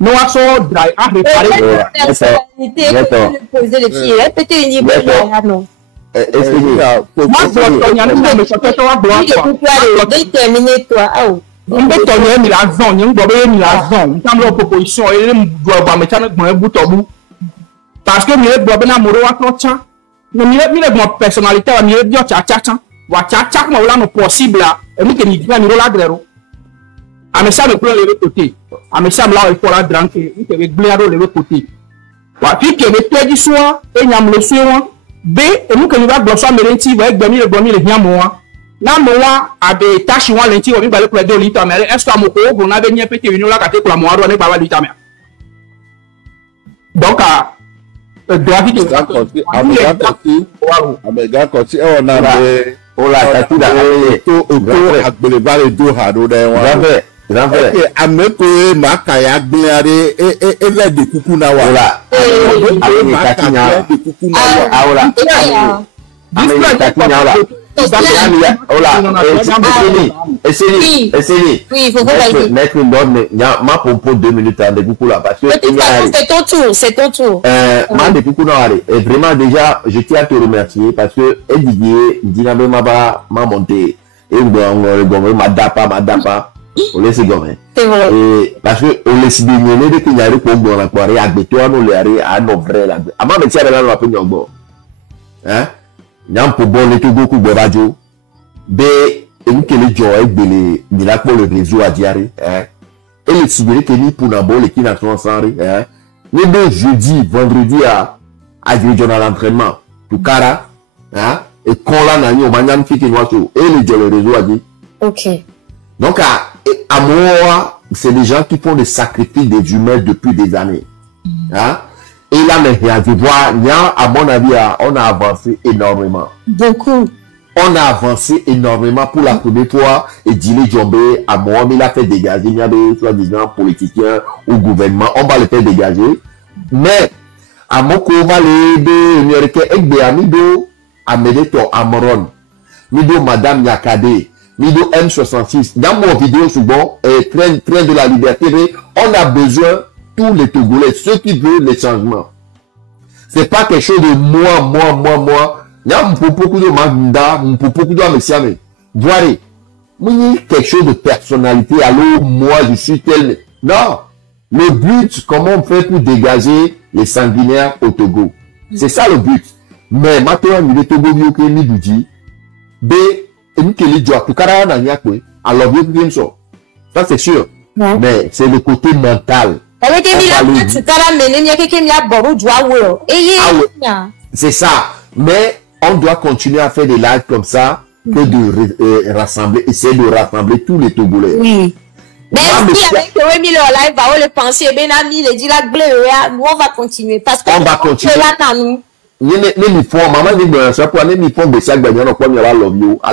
no wa so dry a réparer personnalité poser les pieds répéter unir non. Est-ce que moi je n'y a pas de choses toi blanc quoi déterminer toi oh on peut donner mi la zone ni ngbo mi la zone tam lo proposition e mu do ba me chana gbon bu to bu parce que mi e gbo be na moro wa to cha mi le gbon personnalité wa mi e bi o cha cha wa cha mo la no possible e mi ke ni gba ni ro la grero ame sa me pro le côté ame sa la il faut la dranke mi ke be gbe ro le côté wa fi ke be to di so e nyam le so won B et nous que nous va glosser merenti va gagner le gagner le bien moi na moi a des tâches wa lenti o bi balé pour de lita mais est-ce que amoko on a venu pété une là katé pour la moi ne ba lita mais donc doit vite Amega koti e ona be o la tatida to agbele ba le do ha do de wa grand frère ameko maka ya gbeare e le de kuku na wa la maka de kuku na wa aola display tatinya la Essayez. Oui, il faut que Maître Ndonne, ma propos 2 minutes à Dekoukou là, parce que... c'est ton tour. Ma Dekoukou et vraiment déjà, je tiens à te remercier parce que Didier, Dinabé m'a monté. Et m'a dapa. On laisse gommer. C'est vrai. Et parce que on laisse des nez de qu'il y a eu pour bon la soirée à béton on les a à nos vrais là. Avant de tirer là on va pas nyongo. Hein? Nyam pour bon les tout beaucoup de radio. B et nous que les joie de la pour le réseau à diarrhée. Hein? Et les cigarettes que ni pour n'abo les qui n'a pas sans rire. Hein? Les deux jeudi, vendredi à diriger dans l'entraînement. Tout cara. Hein? Et quand là n'a au maniam qui nous a et les joie le réseau a dit. Ok. Donc, à moi, c'est des gens qui font des sacrifices des humains depuis des années. Hein? Et là, à mon avis, on a avancé énormément. Beaucoup. On a avancé énormément pour la première fois. Et Dile Djombe, à moi, il a fait dégager, il y a des soi-disant politiciens ou gouvernement, on va les faire dégager. Mais, à mon coup, on va les Mido, Amedeto Amoron, Mido Madame Yakade, Mido M66. Dans mon vidéo souvent, train de la liberté, on a besoin, tous les Togolais, ceux qui veulent les changements. C'est pas quelque chose de moi. Là, beaucoup de Magda, beaucoup de Messiame. Voyez, quelque chose de personnalité. Alors, moi, je suis tel. Non. Le but, comment on fait pour dégager les sanguinaires au Togo? C'est ça le but. Mais maintenant, il est Togo, il dit, B, alors bien sûr. Ça c'est sûr. Ouais. Mais c'est le côté mental. C'est ça. Mais on doit continuer à faire des lives comme ça que de rassembler, essayer de rassembler tous les Togolais. Oui. Mais si avec Rémi le live, le penser, ben ami, il dit la nous on va continuer parce que on va continuer. Ni font maman dit ben ça pour ni font be ça gagner no kwa mi I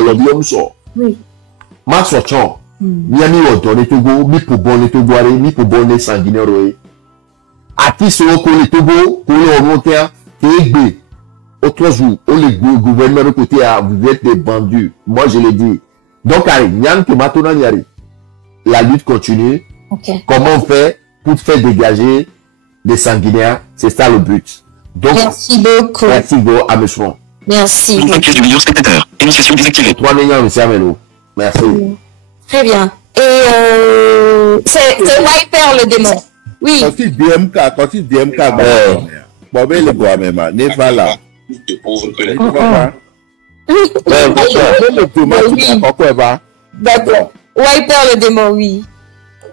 love you so oui ma so chon ni ami o do ni Togo mi pour bon ni Togo are mi pour bon ni sanguinaire roé ati so ko ni Togo ko le monter tegbe autre jour on le gouvernement de côté à vous êtes des bandits moi je le dis donc allez nyam que maintenant y arrive la lutte continue. Okay. Comment on fait pour faire dégager des sanguinaires, c'est ça le but. Donc, merci beaucoup. Merci beaucoup à monsieur. Merci. Pièce du million spectateur. Initiation désactivée. 3 millions, monsieur Amelo. Merci. Très bien. Et c'est Wiper le démon. Oui. Quand il DMK, bon, ben, le bois même, n'est pas là. D'accord. Wiper le démon, oui.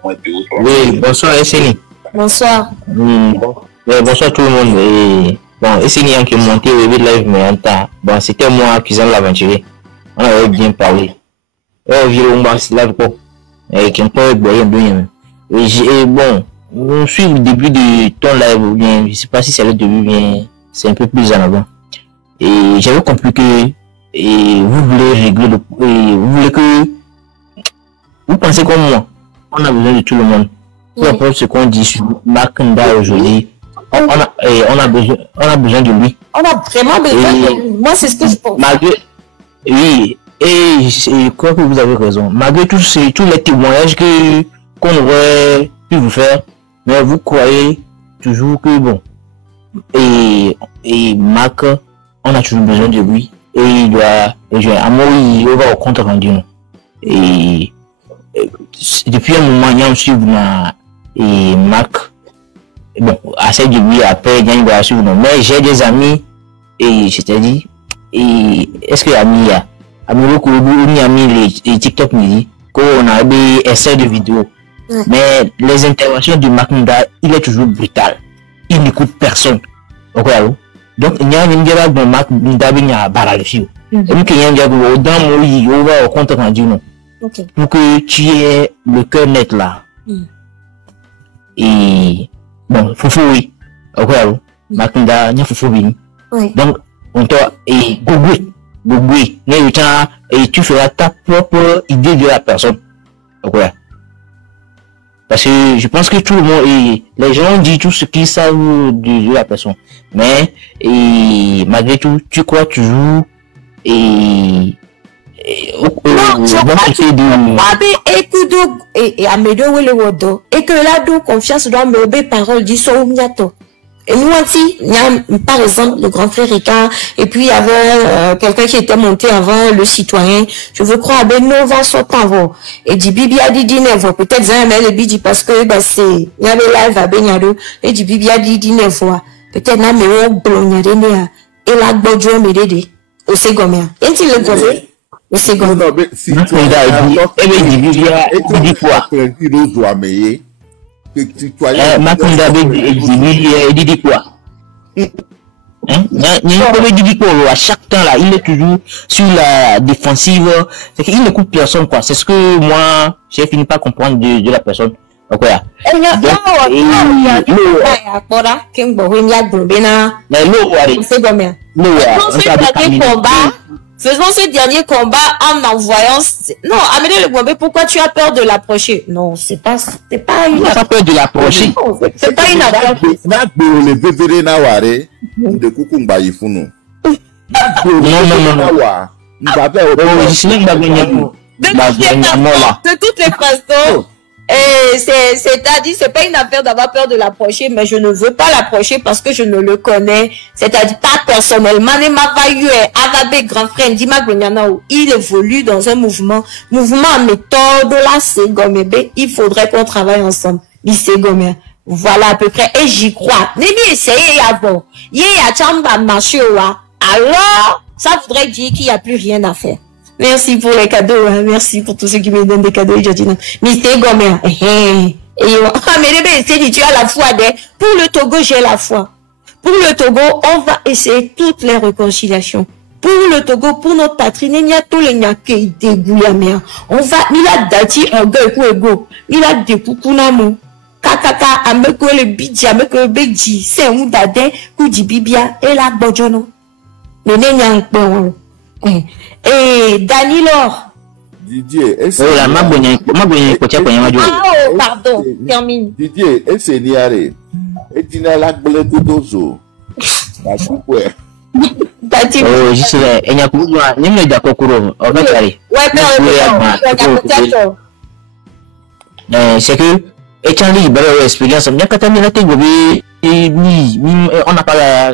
Oui, bonsoir, Esseni. Bonsoir. Bonsoir tout le monde. Et bon, Esseni qui est monté au live, mais en temps. Bon, c'était moi qui s'en l'aventurier. On avait bien parlé. On vit au moins live quoi. Et qui peut boire bien. Et bon, on suit le début de ton live, bien, je sais pas si c'est le début, bien, c'est un peu plus en avant. Et j'avais compris que vous voulez régler vous voulez que vous pensez comme moi, on a besoin de tout le monde. Peu importe ce qu'on dit sur Makanda aujourd'hui, on a besoin de lui. On a vraiment besoin de lui. Moi, c'est ce que je pense. Malgré, oui, et je crois que vous avez raison. Malgré tous les témoignages qu'on aurait pu vous faire, mais vous croyez toujours que bon, et Marc, on a toujours besoin de lui. Et il doit rejoindre. À moi, il va au compte rendu. Et depuis un moment, il y a aussi et Marc. Bon, assez de lui après, il y a une relation. Mais j'ai des amis, et je t'ai dit, et est-ce que ami les TikTok me dit qu'on a des essais de vidéos. Mais les interventions de Marc Nda, il est toujours brutal. Il n'écoute personne. Donc, il y a une guerre de Marc Nda, il y a barrage. Donc, il y a une guerre de compte rendu. Pour que tu aies le cœur net là. Et bon, Foufou, oui. Marc Nda, il y a Foufou, oui. Donc, on t'a et Gougui, et tu feras ta propre idée de la personne. Parce que je pense que tout le monde, les gens disent tout ce qu'ils savent de la personne. Mais, malgré tout, tu crois toujours, Non, je crois et Amédo le wodo et que là d'où confiance doit me obéir parole dit so miato. Et nous aussi, il y a par exemple le grand frère Ricard et puis il y avait quelqu'un qui était monté avant le citoyen. Je veux croire ben nous va sauter avant et dit Bibi a dit nevo peut-être ça mais le Bibi parce que bah c'est il y avait live à Benyado et dit Bibi a dit nevo peut-être na me on blonde et la bodjo me dédé au secomia. Est-il le gozé au second. Non mais si tu as dit quoi Makunda dit quoi? À chaque temps là, il est toujours sur la défensive. C'est qu'il n'écoute personne quoi. C'est ce que moi j'ai fini par comprendre de la personne. Donc voilà. Faisons ce dernier combat en envoyant. Non, Amédée Le Gombe, pourquoi tu as peur de l'approcher? Non, c'est pas une. Tu n'as pas peur de l'approcher. C'est pas une approche. De toutes les façons. C'est-à-dire, c'est pas une affaire d'avoir peur de l'approcher, mais je ne veux pas l'approcher parce que je ne le connais. C'est-à-dire, pas personnellement. Grand frère, il évolue dans un mouvement à méthode, là, c'est Gomébé. Il faudrait qu'on travaille ensemble. C'est Gomé. Voilà, à peu près. Et j'y crois. N'est-ce pas essayer avant. Alors, ça voudrait dire qu'il n'y a plus rien à faire. Merci pour les cadeaux, hein. Merci pour tous ceux qui me donnent des cadeaux, Jodina. Mister Gomer, mais tu as la foi, pour le Togo, j'ai la foi. Pour le Togo, on va essayer toutes les réconciliations. Pour le Togo, pour notre patrie, il y a tous les nyakés dégouillamés. On va, il a dati un ego, il a des coucounamu. Kakaka, ameko le bidji, ameko le beji, c'est un dade, koudi bibia, et la bojono. Le nyank. Et Danilo. Didier, pardon, termine. Didier, c'est niare. Et tu n'as la blé couteau. Oh, je sais, il y a beaucoup de gens, il y a d'accord pour eux. C'est que, étant libre, l'expérience, il y a qu'à terminer la théorie. On n'a pas la.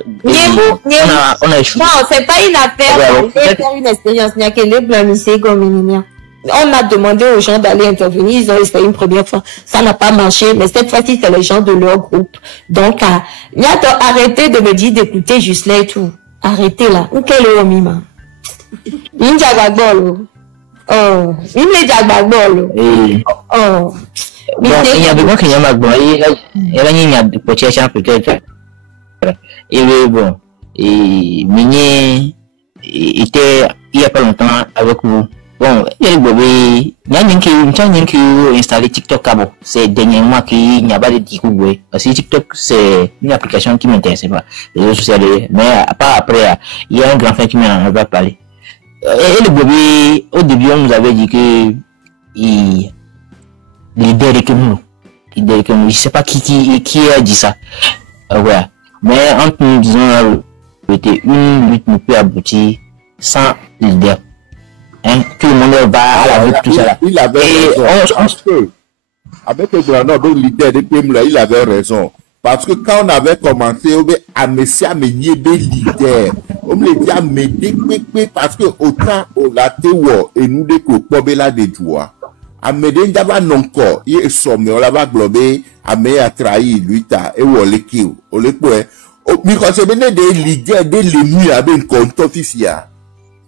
On a échoué. Non, c'est pas une affaire. C'est une expérience. Il y a que les blancs, c'est comme on a demandé aux gens d'aller intervenir. Ils ont essayé une première fois. Ça n'a pas marché. Mais cette fois-ci, c'est les gens de leur groupe. Donc, arrêtez de me dire d'écouter juste là et tout. Arrêtez là. Quel est le mima? Ninjagbolo. Oh. Ninjagbolo. Oh. Bon, il y a besoin qu'il y ait un bon, il y a des petits champs peut-être. Et bon, et Migné était il y a pas longtemps avec vous. Bon, il y a une qui a installé TikTok à bon. C'est dernièrement qu'il n'y a pas de TikTok. Parce que TikTok, c'est une application qui m'intéresse pas. Les réseaux sociaux, mais à part après, il y a un grand frère qui m'en a parlé. Et le bébé, au début, on nous avait dit que leader de Kemou. Je sais pas qui a dit ça. Voilà. Mais entre nous disons, une lutte ne peut aboutir sans leader. Hein? Tout le monde va à la route, tout ça. Il avait raison. Avec le grand leader de Kemou, il avait raison. Parce que quand on avait commencé, à Messia Menyebe leader, on me dit à m'aider, parce que autant on l'a théo et nous découpons là des joies. Amédée d'abord non corps, il est sommé, on l'a pas globé, Amé a trahi, lui, ta, et ou le kill, on le peut, au micro, c'est bien des leaders, des l'ennemi, avec un compte officiel.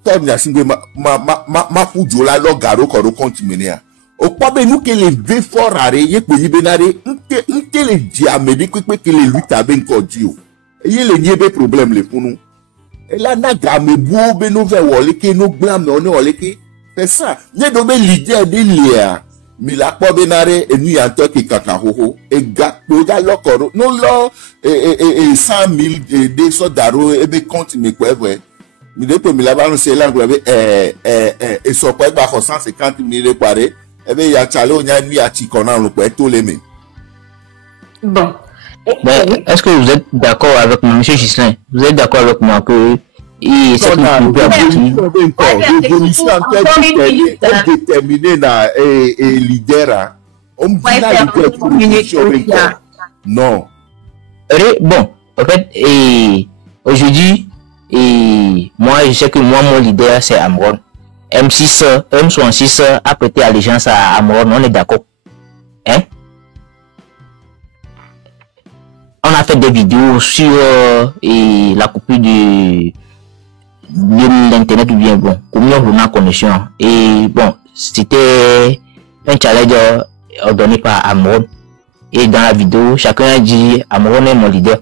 Tom n'a signé ma foujola, le garo, qu'on continue. Au pas de nous que les deux forts arrêtés, pour y bénarder, que les diamètres, que les luttes avec un cordio. Et il y a des problèmes, les pour nous. Et là, n'a gamé, beau, ben, nous faire wall, que nous blâme, on est wall, c'est ça. Il y a des leaders de l'IA. Mais la pas bénaré, et nous, y a un truc qui kakahoho. Et gars, nous, y a l'ocoro. Nous, là, et 100 000, des soldats, et bien, continue, quoi, ouais. Mais depuis, mais là-bas, c'est là, et sur quoi, 150 000 réparés. Eh bien, il y a Tchalo, il y a mis à Chikona, le poète, tous les mêmes. Bon. Mais est-ce que vous êtes d'accord avec moi, M. Gislain? Vous êtes d'accord avec moi que Et c'est déterminé dans et leader. On non. Bon, en fait, aujourd'hui, moi, je sais que mon leader, c'est Amron. M66 a prêté allégeance à Amron, on est d'accord. Hein? On a fait des vidéos sur la coupure de l'internet ou bien bon, comme on a connexion. Et bon, c'était un challenge ordonné par Amron. Et dans la vidéo, chacun a dit Amron est mon leader.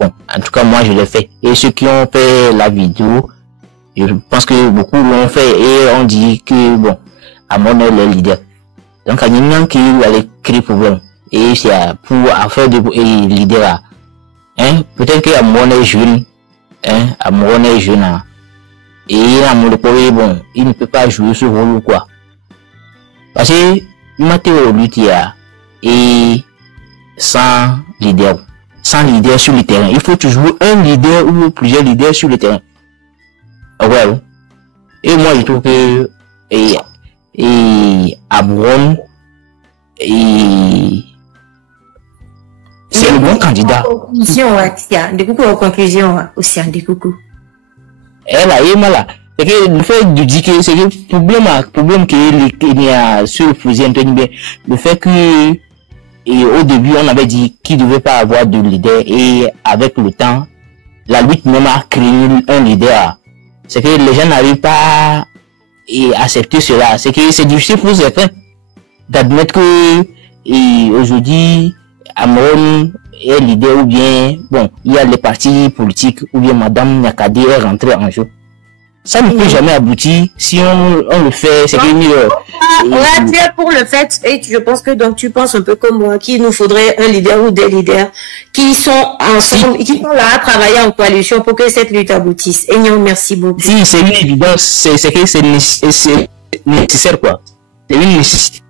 Bon, en tout cas, moi je l'ai fait. Et ceux qui ont fait la vidéo, je pense que beaucoup l'ont fait et on dit que bon, Amron est le leader. Donc, il y a qui va créer problème. Et c'est pour affaire de leader. Hein? Peut-être que Amron est jeune. Hein? Amron est jeune. Hein? Et Amron bon, il ne peut pas jouer ce rôle ou quoi. Parce que Mathéo lutte et sans leader sur le terrain. Il faut toujours un leader ou plusieurs leaders sur le terrain. Ouais. Et moi, je trouve que Amron c'est le bon candidat. Conclusion, aussi, des coucou. Elle a là. C'est que le fait de dire que c'est le problème qu'il y a sur le fusil, le fait que au début on avait dit qu'il ne devait pas avoir de leader et avec le temps, la lutte même a créé un leader. C'est que les gens n'arrivent pas à accepter cela. C'est que c'est difficile pour certains d'admettre que aujourd'hui Amron est leader ou bien bon, il y a les partis politiques ou bien Madame Nyakadé est rentrée en jeu. Ça ne peut jamais aboutir si on le fait. C'est on va dire pour le fait, et je pense que donc tu penses un peu comme moi, qu'il nous faudrait un leader ou des leaders qui sont ensemble, qui sont là à travailler en coalition pour que cette lutte aboutisse. Et non, merci beaucoup. Si, c'est une évidence, c'est que c'est nécessaire quoi. C'est une nécessité.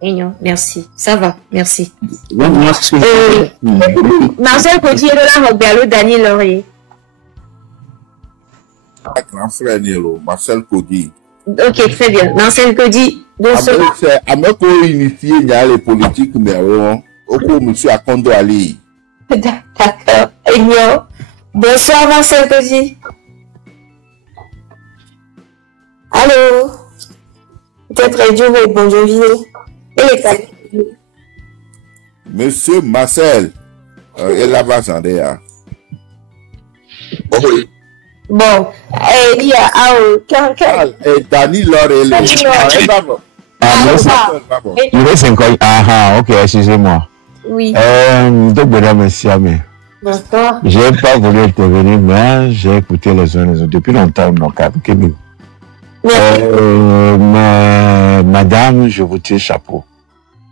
Et non, merci. Ça va, merci. Marcel Cody est là, Roberto Daniel Laurier. Grand frère Nielo, Marcel Cody. Ok, très bien. Marcel Cody. C'est Ameko initié les politiques, mais au cours monsieur Akondo Ali. D'accord. Igno. Bonsoir Marcel Cody. Allô. Peut-être radio, mais bonjour vidéo. Et les cas. Monsieur Marcel. Et là-bas, j'en ai un. Oui. Bon, il y a Dani Laure. Ok, excusez-moi. Oui. Donc, mesdames et messieurs, d'accord. J'ai pas voulu intervenir, mais j'ai écouté les uns depuis longtemps. Donc, mais, madame, je vous tire chapeau.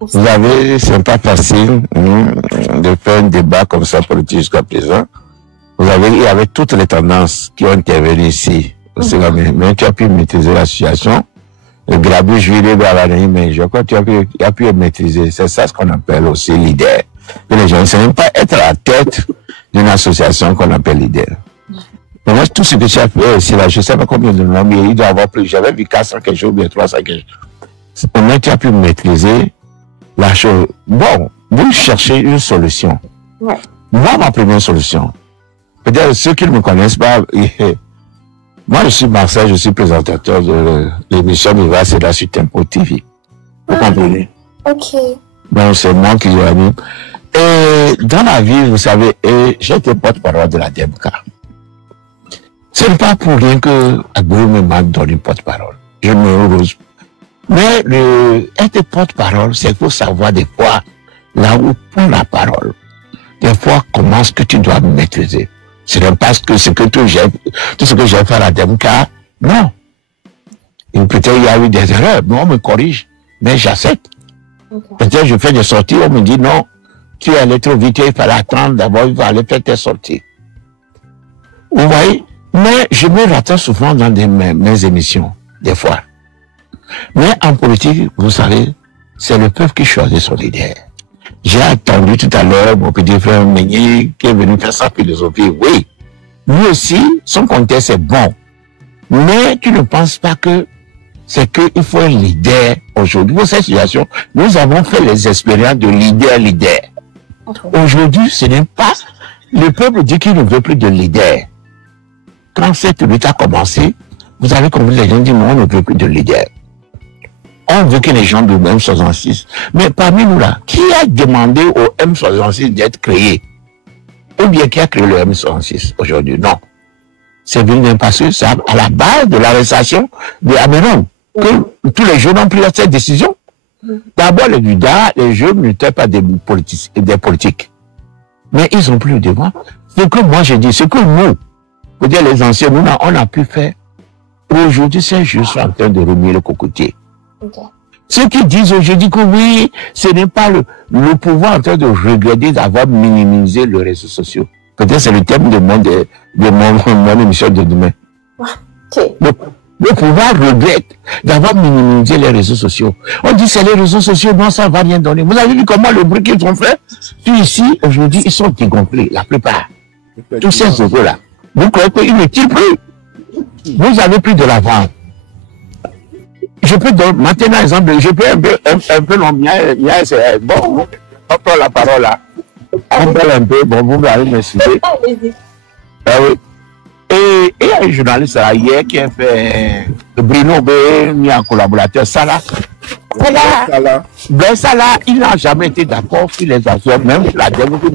Vous avez, c'est pas facile de faire un débat comme ça politique jusqu'à présent. Il y avait toutes les tendances qui ont intervenu ici. Mais tu as pu maîtriser la situation. Le grabuge, mais je crois que tu as pu maîtriser. C'est ça ce qu'on appelle aussi leader. Et les gens ne savent même pas être à la tête d'une association qu'on appelle leader. Mais moi, tout ce que tu as fait ici, là, je ne sais pas combien de noms, mais il doit y avoir plus. J'avais vu 400 quelque chose, bien 300 quelque chose. Au moins, tu as pu maîtriser la chose. Bon, vous cherchez une solution. Ouais. Moi, ma première solution, peut-être ceux qui ne me connaissent pas, moi je suis Marcel, je suis présentateur de l'émission Viva, c'est là sur Tempo TV. Vous comprenez? Ok. Donc c'est moi qui anime. Et dans la vie, vous savez, j'ai été porte-parole de la DMK. Ce n'est pas pour rien que Agbourou m'a donné porte-parole. Je me heureuse. Mais être porte-parole, c'est pour savoir des fois là où prend la parole. Des fois, comment est-ce que tu dois maîtriser. Ce n'est pas tout ce que j'ai fait à la DMK, non. Et peut-être il y a eu des erreurs, mais on me corrige, mais j'accepte. Okay. Peut-être je fais des sorties, on me dit non, tu es allé trop vite, il fallait attendre d'abord, il va aller faire tes sorties. Vous voyez? Mais je me rattrape souvent dans mes émissions, des fois. Mais en politique, vous savez, c'est le peuple qui choisit son leader. J'ai attendu tout à l'heure mon petit frère Meunier qui est venu faire sa philosophie. Oui, Lui aussi, son contexte est bon. Mais tu ne penses pas que c'est qu'il faut un leader aujourd'hui. Pour cette situation, nous avons fait les expériences de leader. Aujourd'hui, ce n'est pas... Le peuple dit qu'il ne veut plus de leader. Quand cette lutte a commencé, vous avez compris, les gens disent non, on ne veut plus de leader. On veut que les gens du M66. Mais parmi nous là, qui a demandé au M66 d'être créé? Ou bien qui a créé le M66 aujourd'hui? Non. C'est venu parce que c'est à la base de l'arrestation de Améron que tous les jeunes ont pris cette décision. D'abord, les jeunes n'étaient pas des politiques. Mais ils ont pris le devant. Ce que moi j'ai dit, ce que nous, pour dire les anciens, nous, on a pu faire. Aujourd'hui, c'est juste en train de remuer le cocotier. Ceux qui disent aujourd'hui que oui, ce n'est pas le pouvoir en train de regretter d'avoir minimisé les réseaux sociaux. Peut-être c'est le thème de mon émission de demain. Le pouvoir regrette d'avoir minimisé les réseaux sociaux. On dit c'est les réseaux sociaux, non, ça ne va rien donner. Vous avez vu comment le bruit qu'ils ont fait? Ici, aujourd'hui, ils sont dégonflés, la plupart. Tous ces réseaux-là. Vous croyez qu'ils ne tirent plus? Vous avez plus de l'avant. Je peux donner maintenant exemple, je peux un peu long, bon, on prend la parole là. On parle un peu, bon, vous allez me citer. Ah oui. Et il y a un journaliste là, hier qui a fait Bruno B, mis en collaborateur, Salah. Salah, il n'a jamais été d'accord sur les affaires, même la dernière fois.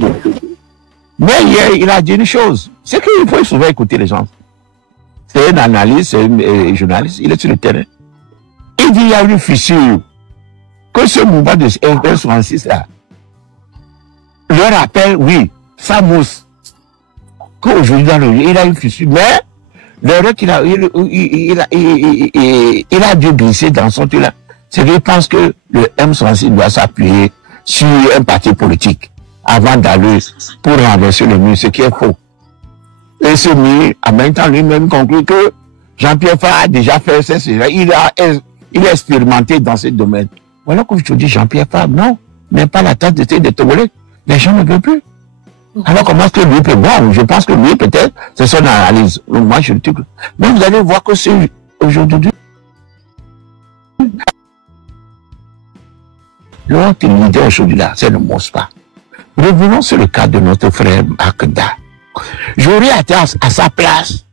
Mais hier, il a dit une chose, c'est qu'il faut souvent écouter les gens. C'est un analyste, c'est un journaliste, il est sur le terrain. Il dit il y a une fissure, que ce mouvement de M66 là, leur appelle, oui, ça mousse. Qu'aujourd'hui, il a une fissure, mais l'erreur qu'il a, il a dû glisser dans son truc là, c'est qu'il pense que le M66 doit s'appuyer sur un parti politique avant d'aller pour renverser le mur, ce qui est faux. Et ce mur, en même temps, lui-même conclut que Jean-Pierre Farr a déjà fait ça, il a expérimenté dans ce domaine. Voilà que je te dis, Jean-Pierre Farr, non, n'est pas la tasse de thé de Togolais. Les gens ne veulent plus. Alors comment est-ce que lui peut boire? Je pense que lui, peut-être, c'est son analyse. Moi, je le dis. Mais vous allez voir que c'est aujourd'hui. L'autre leader aujourd'hui là, c'est le Mospa. Revenons sur le cas de notre frère Akda. J'aurais été à sa place.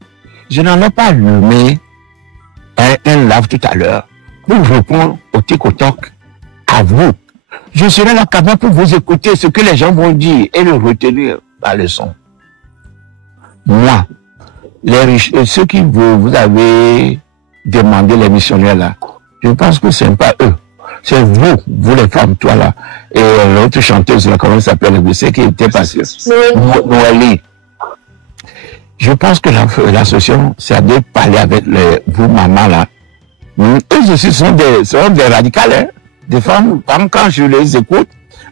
Je n'en ai pas allumé un live tout à l'heure pour répondre au tic-au-toc à vous. Je serai là quand même pour vous écouter ce que les gens vont dire et le retenir la leçon. Moi, ceux qui vous avez demandé les missionnaires là, je pense que ce n'est pas eux. C'est vous les femmes, toi là, et l'autre chanteuse là, comment elle s'appelle, c'est qui était passée. Noélie. Je pense que l'association, c'est de parler avec vous, maman là. Eux aussi sont des radicales, hein. Des femmes, quand je les écoute,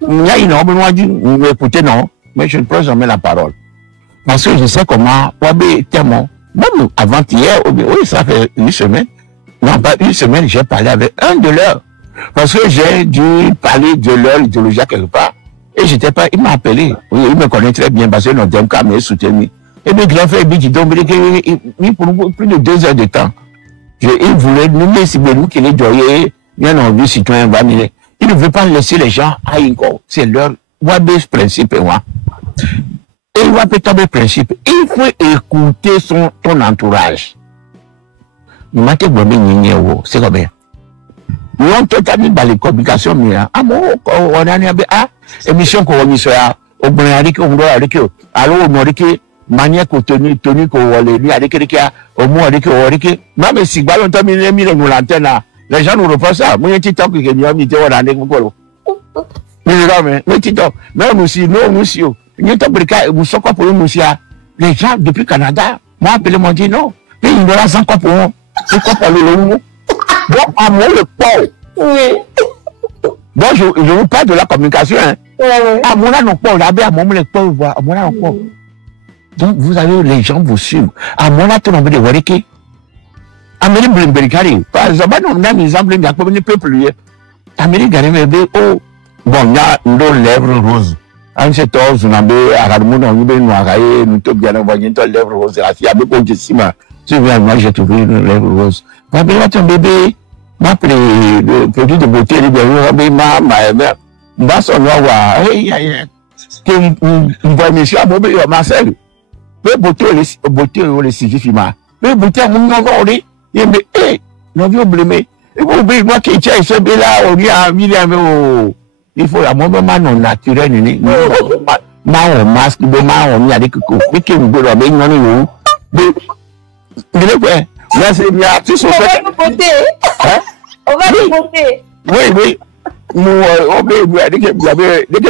il y a énormément dit, écoutez, non, mais je ne prends jamais la parole. Parce que je sais comment, tellement, même avant-hier, oui, ça fait une semaine, non, pas une semaine, j'ai parlé avec un de leurs. Parce que j'ai dû parler de leur idéologie quelque part, et j'étais pas, il m'a appelé, oui, il me connaît très bien, parce que notre DMK m'a soutenu. Et puis, il a fait, il pour plus de 2 heures de temps. Il voulait nous laisser, nous qui les doyers, bien envie, citoyen va venir. Il ne veut pas laisser les gens à Ingo. C'est leur principe. Et il va tomber principe. Il faut écouter ton entourage. C'est combien? Nous avons totalement dans les communications, mais on a une émission qu'on a soit au Bonarique, on doit aller alors on aurait que manière tenu qu'on les lui avec au moins avec même si ballon terminé nous l'antenne. Les gens nous reprochent ça. Moi, TikTok, qui est mis en vidéo, on a des gens. Mais TikTok, même aussi, nous, nous sommes quoi pour nous, les gens, depuis le Canada, moi, appelé, m'ont dit non. Mais il y aura 100 quoi pour nous. C'est quoi pour le Donc, à moi, le port. Oui. Bon, je vous parle de la communication, hein. À mon non port, là-bas, à mon le port, à mon non port. Donc, vous avez les gens vous suivent. À mon là, tout le monde est wariki. Amérique Blimbericari, par exemple, on a un exemple, il y a comme un peuple, Amérique Garibé, oh, bon, il y a nos lèvres roses. un secteur Zunabe, Aradmo, on veut nous arrailler, nous te bien envoyer ton lèvre rose, la fille avec Ojessima. Tu viens, moi j'ai trouvé une lèvre rose. Ma belle, ton bébé, m'a appelé le produit de beauté, ma son noir, que m'voit monsieur, mon bébé, Marcel. Mais beauté, le signifie ma. Mais beauté, mon nom, on est, mais, non, vous oubliez. Et vous oubliez, moi qui tiens, ce bébé là, on y a mis il faut un moment non naturel, ma masque, de ma on y a des coups, mais qui me donne avec non, mais là, c'est bien, tu sais, on va le monter. Oui. Nous, on va dès que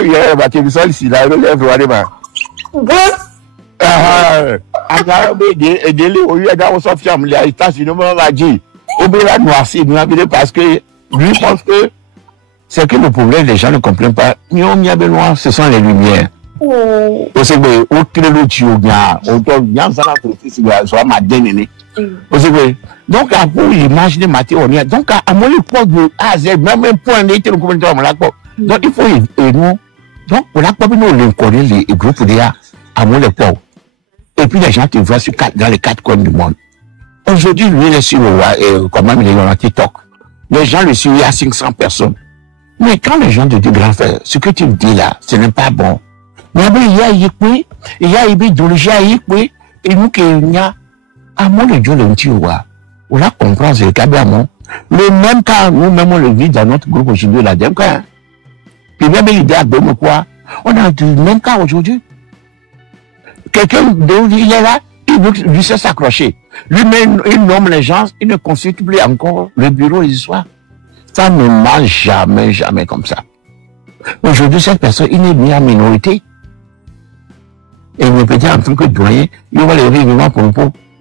il y a un bâtiment de sol ici, là, il faut aller voir. Parce que lui pense que c'est que le problème, les gens ne comprennent pas. Ce sont les lumières. Donc, à vous imaginer Mathieu, donc à mon époque de A à Z, même un point d'été, le communauté de l'accord. Donc, il faut et nous. Donc, on a pas besoin de connaître les groupes d'IA à mon époque. Et puis, les gens te voient dans les 4 coins du monde. Aujourd'hui, lui, il est sur comment il est dans TikTok. Les gens le suivent, il y a 500 personnes. Mais quand les gens te disent, grand frère, ce que tu me dis là, ce n'est pas bon. Mais il y a Yikwe, il y a idéologie à Yikwe, et nous qui y a, à mon Dieu, le petit roi, on a compris ce qu'il y a bon. Le même cas, nous-mêmes, on le vit dans notre groupe aujourd'hui, la même cas. Puis même l'idée à bon quoi, on a le même cas aujourd'hui. Quelqu'un, il est là, il veut sait s'accrocher. Lui-même, il nomme les gens, il ne consulte plus encore le bureau les soirs. Ça ne marche jamais comme ça. Aujourd'hui, cette personne, il est mis en minorité. Et il me peut dire en tant que doyen, il va les règlements pour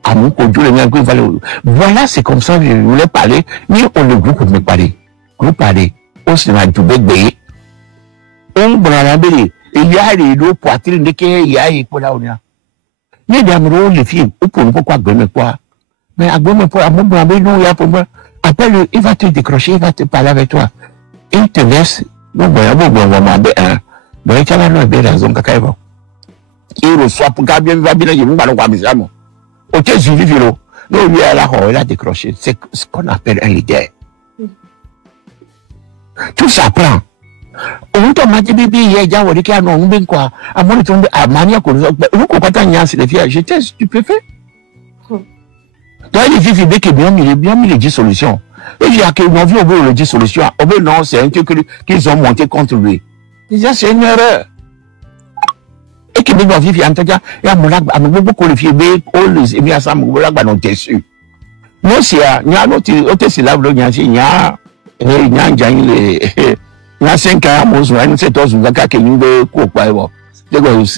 à mon côté, les miens, voilà, c'est comme ça que je voulais parler, mais on le groupe me parler. Groupe parler. On se met tout bébé. On prend la belle. Il y a les deux poitrines de qui il y a pour là où il y a. Mais d'amour, les filles, pourquoi gommer quoi? Mais à gommer quoi? À mon bébé, non, il y a pour moi. Après, il va te décrocher, il va te parler avec toi. Il te laisse. Non, bon, il t'a la raison, cacaïvo. Il reçoit pour qu'à bien, va bien, il va le voir, mais ça, mon. Au test, il vit non, lui, il a décroché. C'est ce qu'on appelle un leader. Tout s'apprend. On t'a dit, bébé, il y a déjà, on non, on quoi. À mon tour, à manière qu'on nous a, vous comprenez, c'est les filles, j'étais stupéfait. Donc, les filles, qui bien mis les 10 solutions. Et j'ai accueilli, on vu au bout les 10 solutions. Au bout, non, c'est un truc qu'ils ont monté contre lui. Ils disent, c'est une erreur. Et qui me dit, il y a un truc, il y a beaucoup de filles, les amis à ça, mon lac, non, t'es sûr. Moi, il y a un autre syllabe, il y a il y a 5 ans, moi, je ne sais pas si ce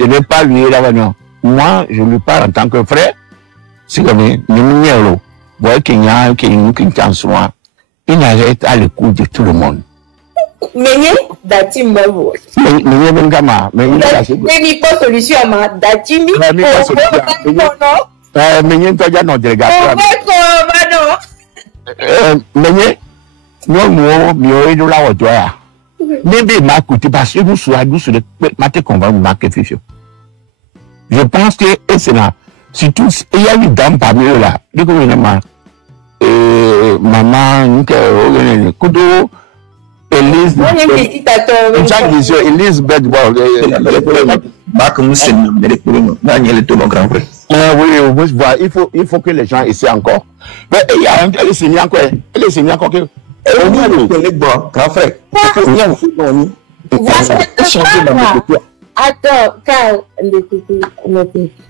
n'est pas lui là, non. Moi, je lui parle en tant que frère. C'est comme une voyez qu'il y a un qui en soi. Il arrête à l'écoute de tout le monde. Mais dati mabo. Mais Bengama, mais il a pas solution à dati mi. Mais toi déjà non délégation. Mais non mieux de la hauteur. Mais ma coûté parce que nous sur le matin qu'on va marquer fichu. Je pense que c'est là. Surtout il y a une dame parmi eux là. Du coup maman Kudo Elise Elisabeth oui, il faut que les gens essaient encore. Mais il y a un elle s'est mis encore que attends, Carl,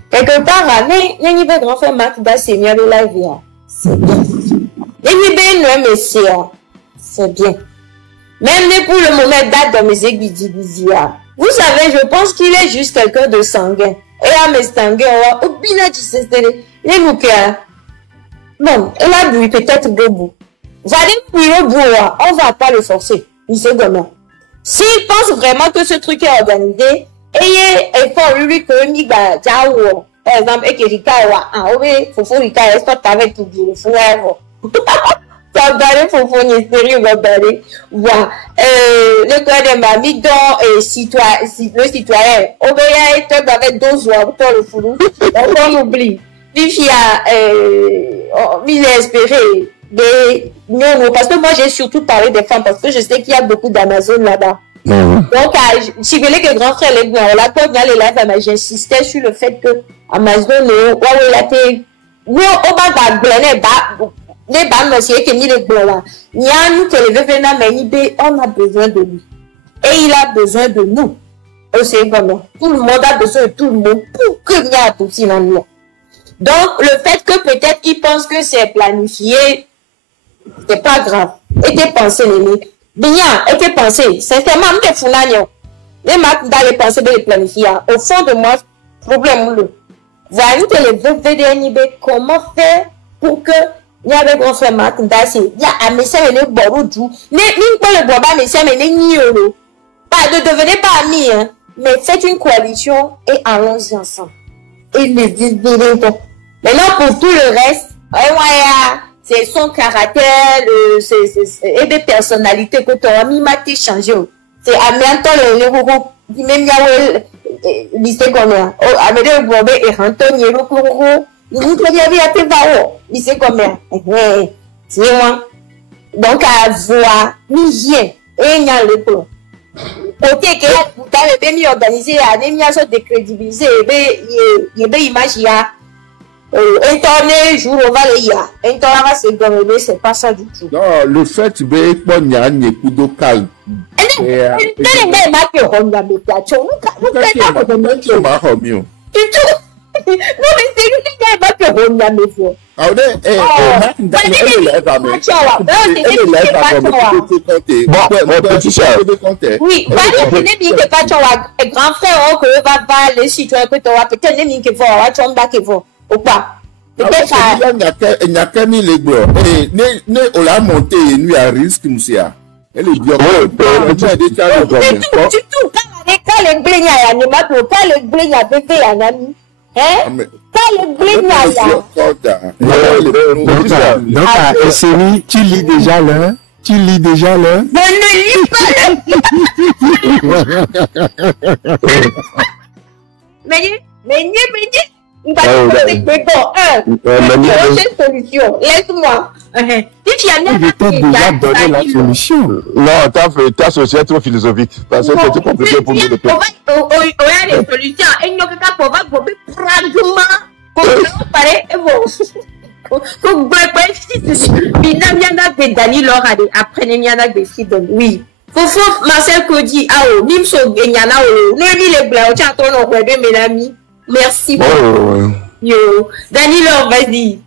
quelque part, mais il y a grand frère Marc c'est mieux de la vie. C'est bien. C'est bien. Même pour le moment, date dans mes aiguilles. Vous savez, je pense qu'il est juste quelqu'un de sanguin. Et à mes sanguins, on va oublier du système. Les bouquins. Bon, elle a bu peut-être Bobo. Vous allez le bout, on va pas le forcer. Il sait comment. S'il pense vraiment que ce truc est organisé, ayez effort, lui, que Miga, Jao, par exemple, et que Rika, faut Rika, est avec tout le frère. Gambare, Fofo, Niesteri, Gambare. Voilà. Le cœur de mamie, dont le citoyen. Obéa et toi, avec 12 ans, toi, le foulou. On oublie. Vivia, il est espéré. Mais non, parce que moi, j'ai surtout parlé des femmes, parce que je sais qu'il y a beaucoup d'Amazon là-bas. Donc, si vous voulez que grand frère les gars, là, quand les lives, j'insistais sur le fait que Amazon, il a été, nous, on va gagner, les banques, monsieur, qui mis les blancs là. Il y a nous qui les venons, mais on a besoin de lui. Et il a besoin de nous. C'est comme tout le monde a besoin de tout le monde pour que il y ait tout dans nous. Donc, le fait que peut-être il pense que c'est planifié, c'est pas grave. Était pensé, bien, était pensé. Sincèrement, on est foulagnon. Les marques dans les pensées de les planifier. Au fond de moi, problème le. Voilà, nous que les VVDNIB, comment faire pour que il y a des grands frères Marc Ndassi, il y a un message et le borodou. Même pas le boba, message, mais les niolo. Pas de devenez pas amis, hein. Mais faites une coalition et allons-y ensemble. Et les VVD. Maintenant, pour tout le reste, c'est son caractère, et des personnalités que tu as mis, m'a changé. C'est à bientôt le même Yahweh, lycée comme ça. Oh, avec le Bobé et Anthony, le Kourou, il nous a dit à tes parents, lycée comme ça. C'est moi. Donc, à voir, ni vient, et il y a le plan. Côté que vous avez bien organisé, à des miens de crédibiliser, il y a des images. Internet, jour au Valéa. Internet, c'est pas ça du tout. Non, le fait que il y a un coup de calme. Oui, grand frère, que va les citoyens que tu as peut-être que voir, ou pas. Peut-être il n'y a qu'un mis les gros. Et on l'a monté et nous à risque, monsieur. Elle est bien. C'est tout. Quand les blénia, il y a pas les blénia, bébé, il y a un ami. Hein? Quand les blénia, donc, SNI, tu lis déjà là? Tu lis déjà là? Je ne lis pas. Mais il va te solution. Laisse-moi. Je t'ai déjà donné la solution. Non, ta société est trop philosophique. Parce que c'est trop compliqué pour nous de faire. Il y a des solutions. Et nous, on va prendre oui. Faut Marcel Kodi, Nimso Genyana, les blancs, mes amis. Merci beaucoup. Yo, Danilo, vas-y.